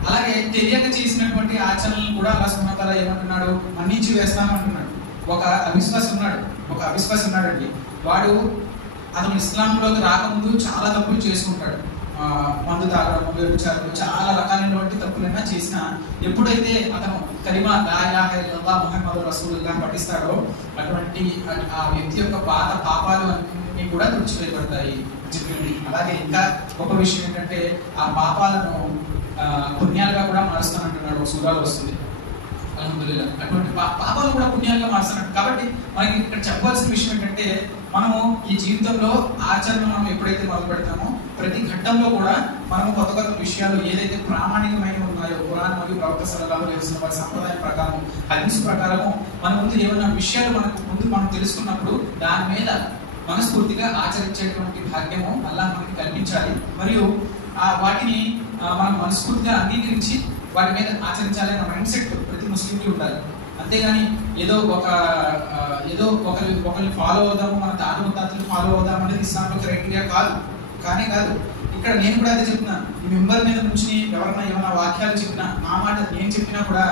అలాగే తెలియక చేసినటువంటి ఆచరణలను కూడా అల్లాహ్ సుబ్హానహు వ తఆలా ఏమంటున్నాడు? మన్నించి వేస్తామంటున్నాడు. ఒక అవిశ్వాసి ఉన్నాడండి, వాడు అతను ఇస్లాంలోకి రాకముందు చాలా తప్పులు చేసుకుంటాడు. మందు తాగడం, వ్యభిచారం, చాలా రకాలైనటువంటి తప్పులైనా చేసినా ఎప్పుడైతే అతను కలిమా లా ఇలాహ ఇల్లల్లాహ్ ముహమ్మదు రసూలుల్లాహ్ పఠిస్తాడో అటువంటి ఆ వ్యక్తి యొక్క పాత పాపాలు అన్ని కూడా తుడిచివేయబడతాయి. అలాగే ఇంకా గొప్ప విషయం ఏంటంటే ఆ పాపాలను పుణ్యాలుగా కూడా మారుస్తానంటున్నాడు. ఒక సూరాలో వస్తుంది అల్హమ్దులిల్లాహ్. అటువంటి పాపాలు కూడా పుణ్యాలుగా మారుస్తానంట. కాబట్టి మనకి ఇక్కడ చెప్పవలసిన విషయం ఏంటంటే, మనము ఈ జీవితంలో ఆచరణ మనం ఎప్పుడైతే మొదలు పెడతామో ప్రతి ఘట్టంలో కూడా మనము కొత్త విషయాలు ఏదైతే ప్రామాణికమైన ఉన్నాయో, ఖురాన్ మరియు ప్రవక్త సల్లల్లాహు అలైహి వసల్లం వారి సంప్రదాయం ప్రకారం, హదీస్ ప్రకారము మన ముందు ఏమైనా విషయాలు మనం తెలుసుకున్నప్పుడు దాని మీద మనస్ఫూర్తిగా ఆచరించేటువంటి భాగ్యము అల్లాహ్ మనకి కల్పించాలి. మరియు వాటిని మనం మనస్ఫూర్తిగా అంగీకరించి వాటి మీద ఆచరించాలి అన్న మైండ్ సెట్ ప్రతి ముస్లింకి ఉండాలి. అంతేగాని ఏదో ఒకరిని ఫాలో అవుదాము, మన తాత ముత్తాతలు ఫాలో అవుదాం అనేది ఇస్లాంలో క్రైటీరియా కాదు. ఇక్కడ నేను కూడా అదే చెప్తున్నాను. ఈ మెంబర్ మీద నుంచి ఎవరైనా ఏమైనా వాక్యాలు చెప్పినా, నా మాట నేను చెప్పినా కూడా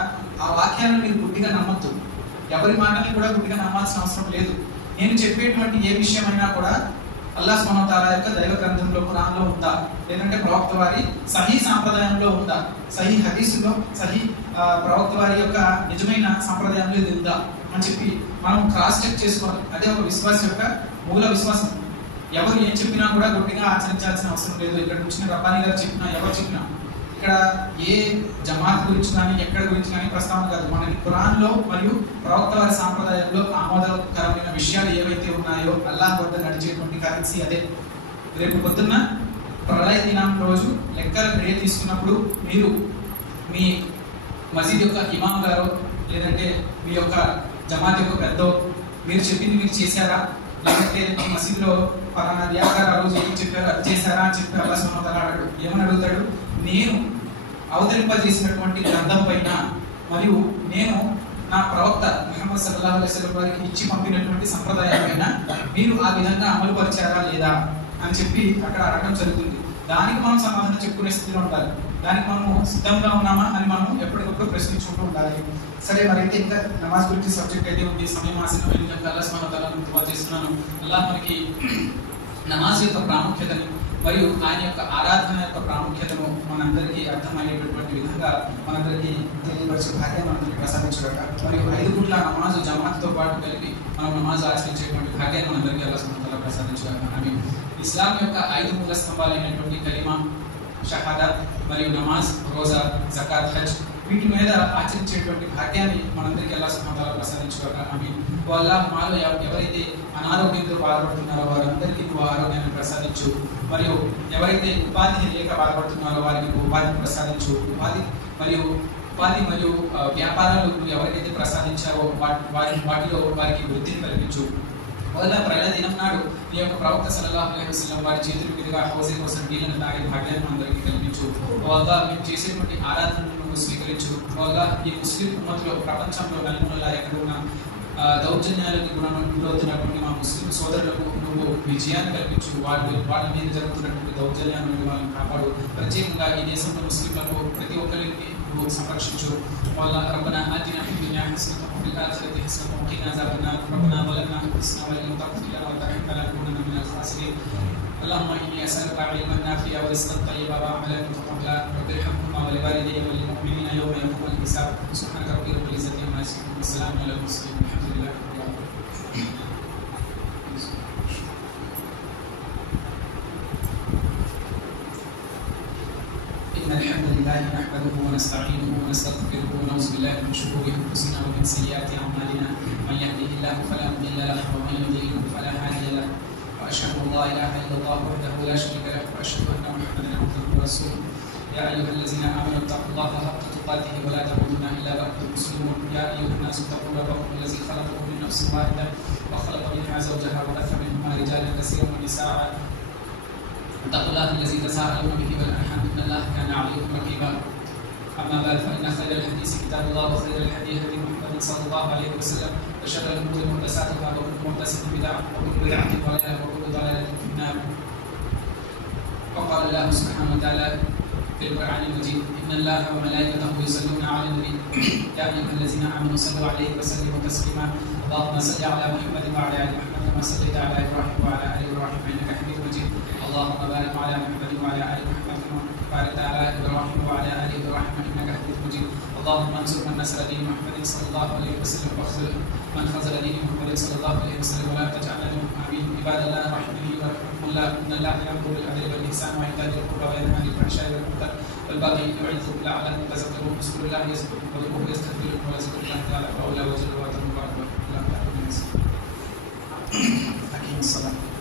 ఆ వాక్యాలను మీరు గుడ్డిగా నమ్మద్దు. ఎవరి మాటని కూడా గుడ్డిగా నమ్మాల్సిన అవసరం లేదు. నేను చెప్పేటువంటి ఏ విషయమైనా కూడా అల్లాహ్ సుబ్హానహు వ తఆలా యొక్క దైవ గ్రంథంలో, ఖురాన్లో ఉందా, లేదంటే ప్రవక్త వారి సహీ సాంప్రదాయంలో ఉందా, సహీ హదీసులో, సహీ ప్రవక్త వారి యొక్క నిజమైన సాంప్రదాయంలో ఇది ఉందా అని చెప్పి మనం క్రాస్ చెక్ చేసుకోవాలి. అదే ఒక విశ్వాసం యొక్క మూల విశ్వాసం. ఎవరు ఏం చెప్పినా కూడా గట్టిగా ఆచరించాల్సిన అవసరం లేదు. ఇక్కడ నుంచి రబ్బానీ గారు చెప్పినా, ఎవరు చెప్పినా, ఇక్కడ ఏ జమాత్ గురించి కానీ ఎక్కడ గురించి కానీ ప్రస్తావన కాదు. మనకి ఖురాన్లో మరియు ప్రవక్త వారి సాంప్రదాయంలో ఆమోదకరమైన విషయాలు ఏవైతే ఉన్నాయో అల్లాహ్ వద్ద నడిచేటువంటి కరెన్సీ అదే. రేపు పొద్దున్న ప్రళయ దినం రోజు లెక్కల క్రియ తీసుకున్నప్పుడు మీరు మీ మసీద్ యొక్క ఇమాం గారు లేదంటే మీ యొక్క జమాత్ యొక్క పెద్దో మీరు చెప్పింది మీరు చేశారా, లేదంటే మీ మసీద్లో పలానా వ్యాపార రోజు ఏం చెప్పారు అది చేశారా అని చెప్పి అల్లాహ్ సుబ్హానహు వ తఆలా అన్నాడు. ఏమని అడుగుతాడు? నేను అవతరింపజేసినటువంటి గ్రంథం పైన మరియు నేను నా ప్రవక్త ముహమ్మద్ సల్లల్లాహు అలైహి వసల్లం వారికి ఇచ్చి పంపినటువంటి సంప్రదాయం పైన మీరు ఆ విధంగా అమలు పరిచారా లేదా అని చెప్పి అక్కడ అడగడం జరుగుతుంది. దానికి మనం సమాధానం చెప్పుకునే స్థితిలో ఉండాలి. దానికి మనము సిద్ధంగా ఉన్నామా అని మనం ఎప్పటికప్పుడు ప్రశ్నించుకుంటూ ఉండాలి. సరే, మరైతే ఇంకా నమాజ్ గురించి సబ్జెక్ట్ అయితే ఉంది. సమయం ఆసన్నమైన కనుక అల్లాహ్ సుబ్హానహు వ తఆలాను దుఆ చేస్తున్నాను. అల్లాహ్ మనకి నమాజ్ యొక్క ప్రాముఖ్యతను మరియు ఆయన యొక్క ఆరాధన యొక్క ప్రాముఖ్యతను మనందరికీ అర్థమయ్యేటటువంటి విధంగా మనందరికీ తెలియపరిచే భాగ్యం మనందరికీ ప్రసాదించగలట. మరియు 5 పూట్ల నమాజు జమాత్తో పాటు కలిపి మనం నమాజ్ ఆచరించేటువంటి భాగ్యాన్ని మనందరికీ అల్లాహ్ సుబ్హానహు వ తఆలా ప్రసాదించగలట. ఆమీన్. ఇస్లాం యొక్క 5 మూల స్తంభాలైనటువంటి కలిమా, షహాదత్ మరియు నమాజ్, రోజా, జకాత్, హజ్ వీటి మీద ఆచరించేటువంటి భాగ్యాన్ని మనందరికీ అల్లాహ్ సుబ్హానహు వ తఆలా ప్రసాదించగలట. ఆమీన్. అల్లాహ్ మాలో ఎవరైతే అనారోగ్యంతో బాధపడుతున్నారో వారందరికీ నువ్వు ఆరోగ్యాన్ని ప్రసాదించు. మరియు ఎవరైతే ఉపాధి లేక బాధపడుతున్నారో వారికి ఉపాధిని ప్రసాదించు. ఉపాధి మరియు వ్యాపారాలు ఎవరికైతే ప్రసాదించావో వాటిలో వారికి వృద్ధిని కల్పించు. వల్ల ప్రళయ దినం నాడు నీ యొక్క ప్రవక్త సల్లల్లాహు అలైహి వసల్లం వారి చేతుల మీదుగా హౌజే కోసం నీళ్ళను తాగే భాగ్యాన్ని అందరికీ కల్పించు. వల్ల మేము చేసేటువంటి ఆరాధనను నువ్వు స్వీకరించు. వల్ల ఈ ముస్లిం ఉమ్మతులో ప్రపంచంలో నలుమూలలా ఎక్కడ ఉన్న దౌర్జన్యాలకు గురవుతున్నటువంటి మా ముస్లిం సోదరులకు నువ్వు విజయాన్ని కల్పించు. వాళ్ళ మీద జరుగుతున్నటువంటి దౌర్జన్యాల నుండి వాళ్ళని కాపాడు. ప్రత్యేకంగా ఈ దేశంలో ముస్లింలకు ప్రతి ఒక్కరికి నువ్వు సంరక్షించు. والله ربنا آتنا في الدنيا حسنة وفي الآخرة حسنة وقنا عذاب النار. ربنا ظلمنا أنفسنا وإن لم تغفر لنا وترحمنا لنكونن من الخاسرين. اللهم إني أسألك علما نافعا ورزقا طيبا وعملا متقبلا. رب ارحمهما ولوالدي وللمؤمنين يوم يقوم الحساب. سبحانك رب العزة عما يصفون والسلام على المرسلين والحمد لله رب العالمين. إن الحمد لله نحمده ونستعينه ونستغفره ونعوذ بالله من شرور أنفسنا ومن سيئات أعمالنا. من يهده الله فلا مضل له ومن يضلل فلا هادي له. وأشهد أن لا إله إلا الله وحده لا شريك له وأشهد أن محمدا عبده ورسوله. يا أيها الذين آمنوا اتقوا الله حق تقاته ولا تموتن إلا وأنتم مسلمون. يا أيها الناس اتقوا ربكم الذي خلقكم من نفس واحدة وخلق منها زوجها وبث منهما رجالا كثيرا ونساء. اتقوا الله الذي تساءلون به والأرحام إن الله كان عليكم رقيبا. أما بعد فإن خير الحديث كتاب الله وخير الهدي هدي محمد صلى الله عليه وسلم وشر الأمور محدثاتها وكل محدثة بدعة وكل بدعة ضلالة وكل ضلالة في النار. وقال الله سبحانه وتعالى في القرآن المجيد إن الله وملائكته يصلون على النبي يا أيها الذين آمنوا صلوا عليه وسلموا تسليما. اللهم صل على محمد وعلى آل محمد كما صليت على إبراهيم وعلى آل إبراهيم إنك حميد مجيد. اللهم بارك على محمد وعلى آل محمد كما باركت على إبراهيم وعلى آل إبراهيم إنك حميد مجيد. اللهم انصر من نصر دين محمد صلى الله عليه وسلم واخذل من خذل دين محمد صلى الله عليه وسلم ولا تجعلنا منهم. آمين. عباد الله رحمني ورحمكم الله إن الله يأمر بالعدل والإحسان وإيتاء ذي القربى وينهى عن الفحشاء والمنكر والبغي يعظكم لعلكم تذكرون. اذكروا الله يذكركم وادعوه يستغفر لكم ولذكر الله تعالى فأولى وجل وتر مبارك. أقيم الصلاة.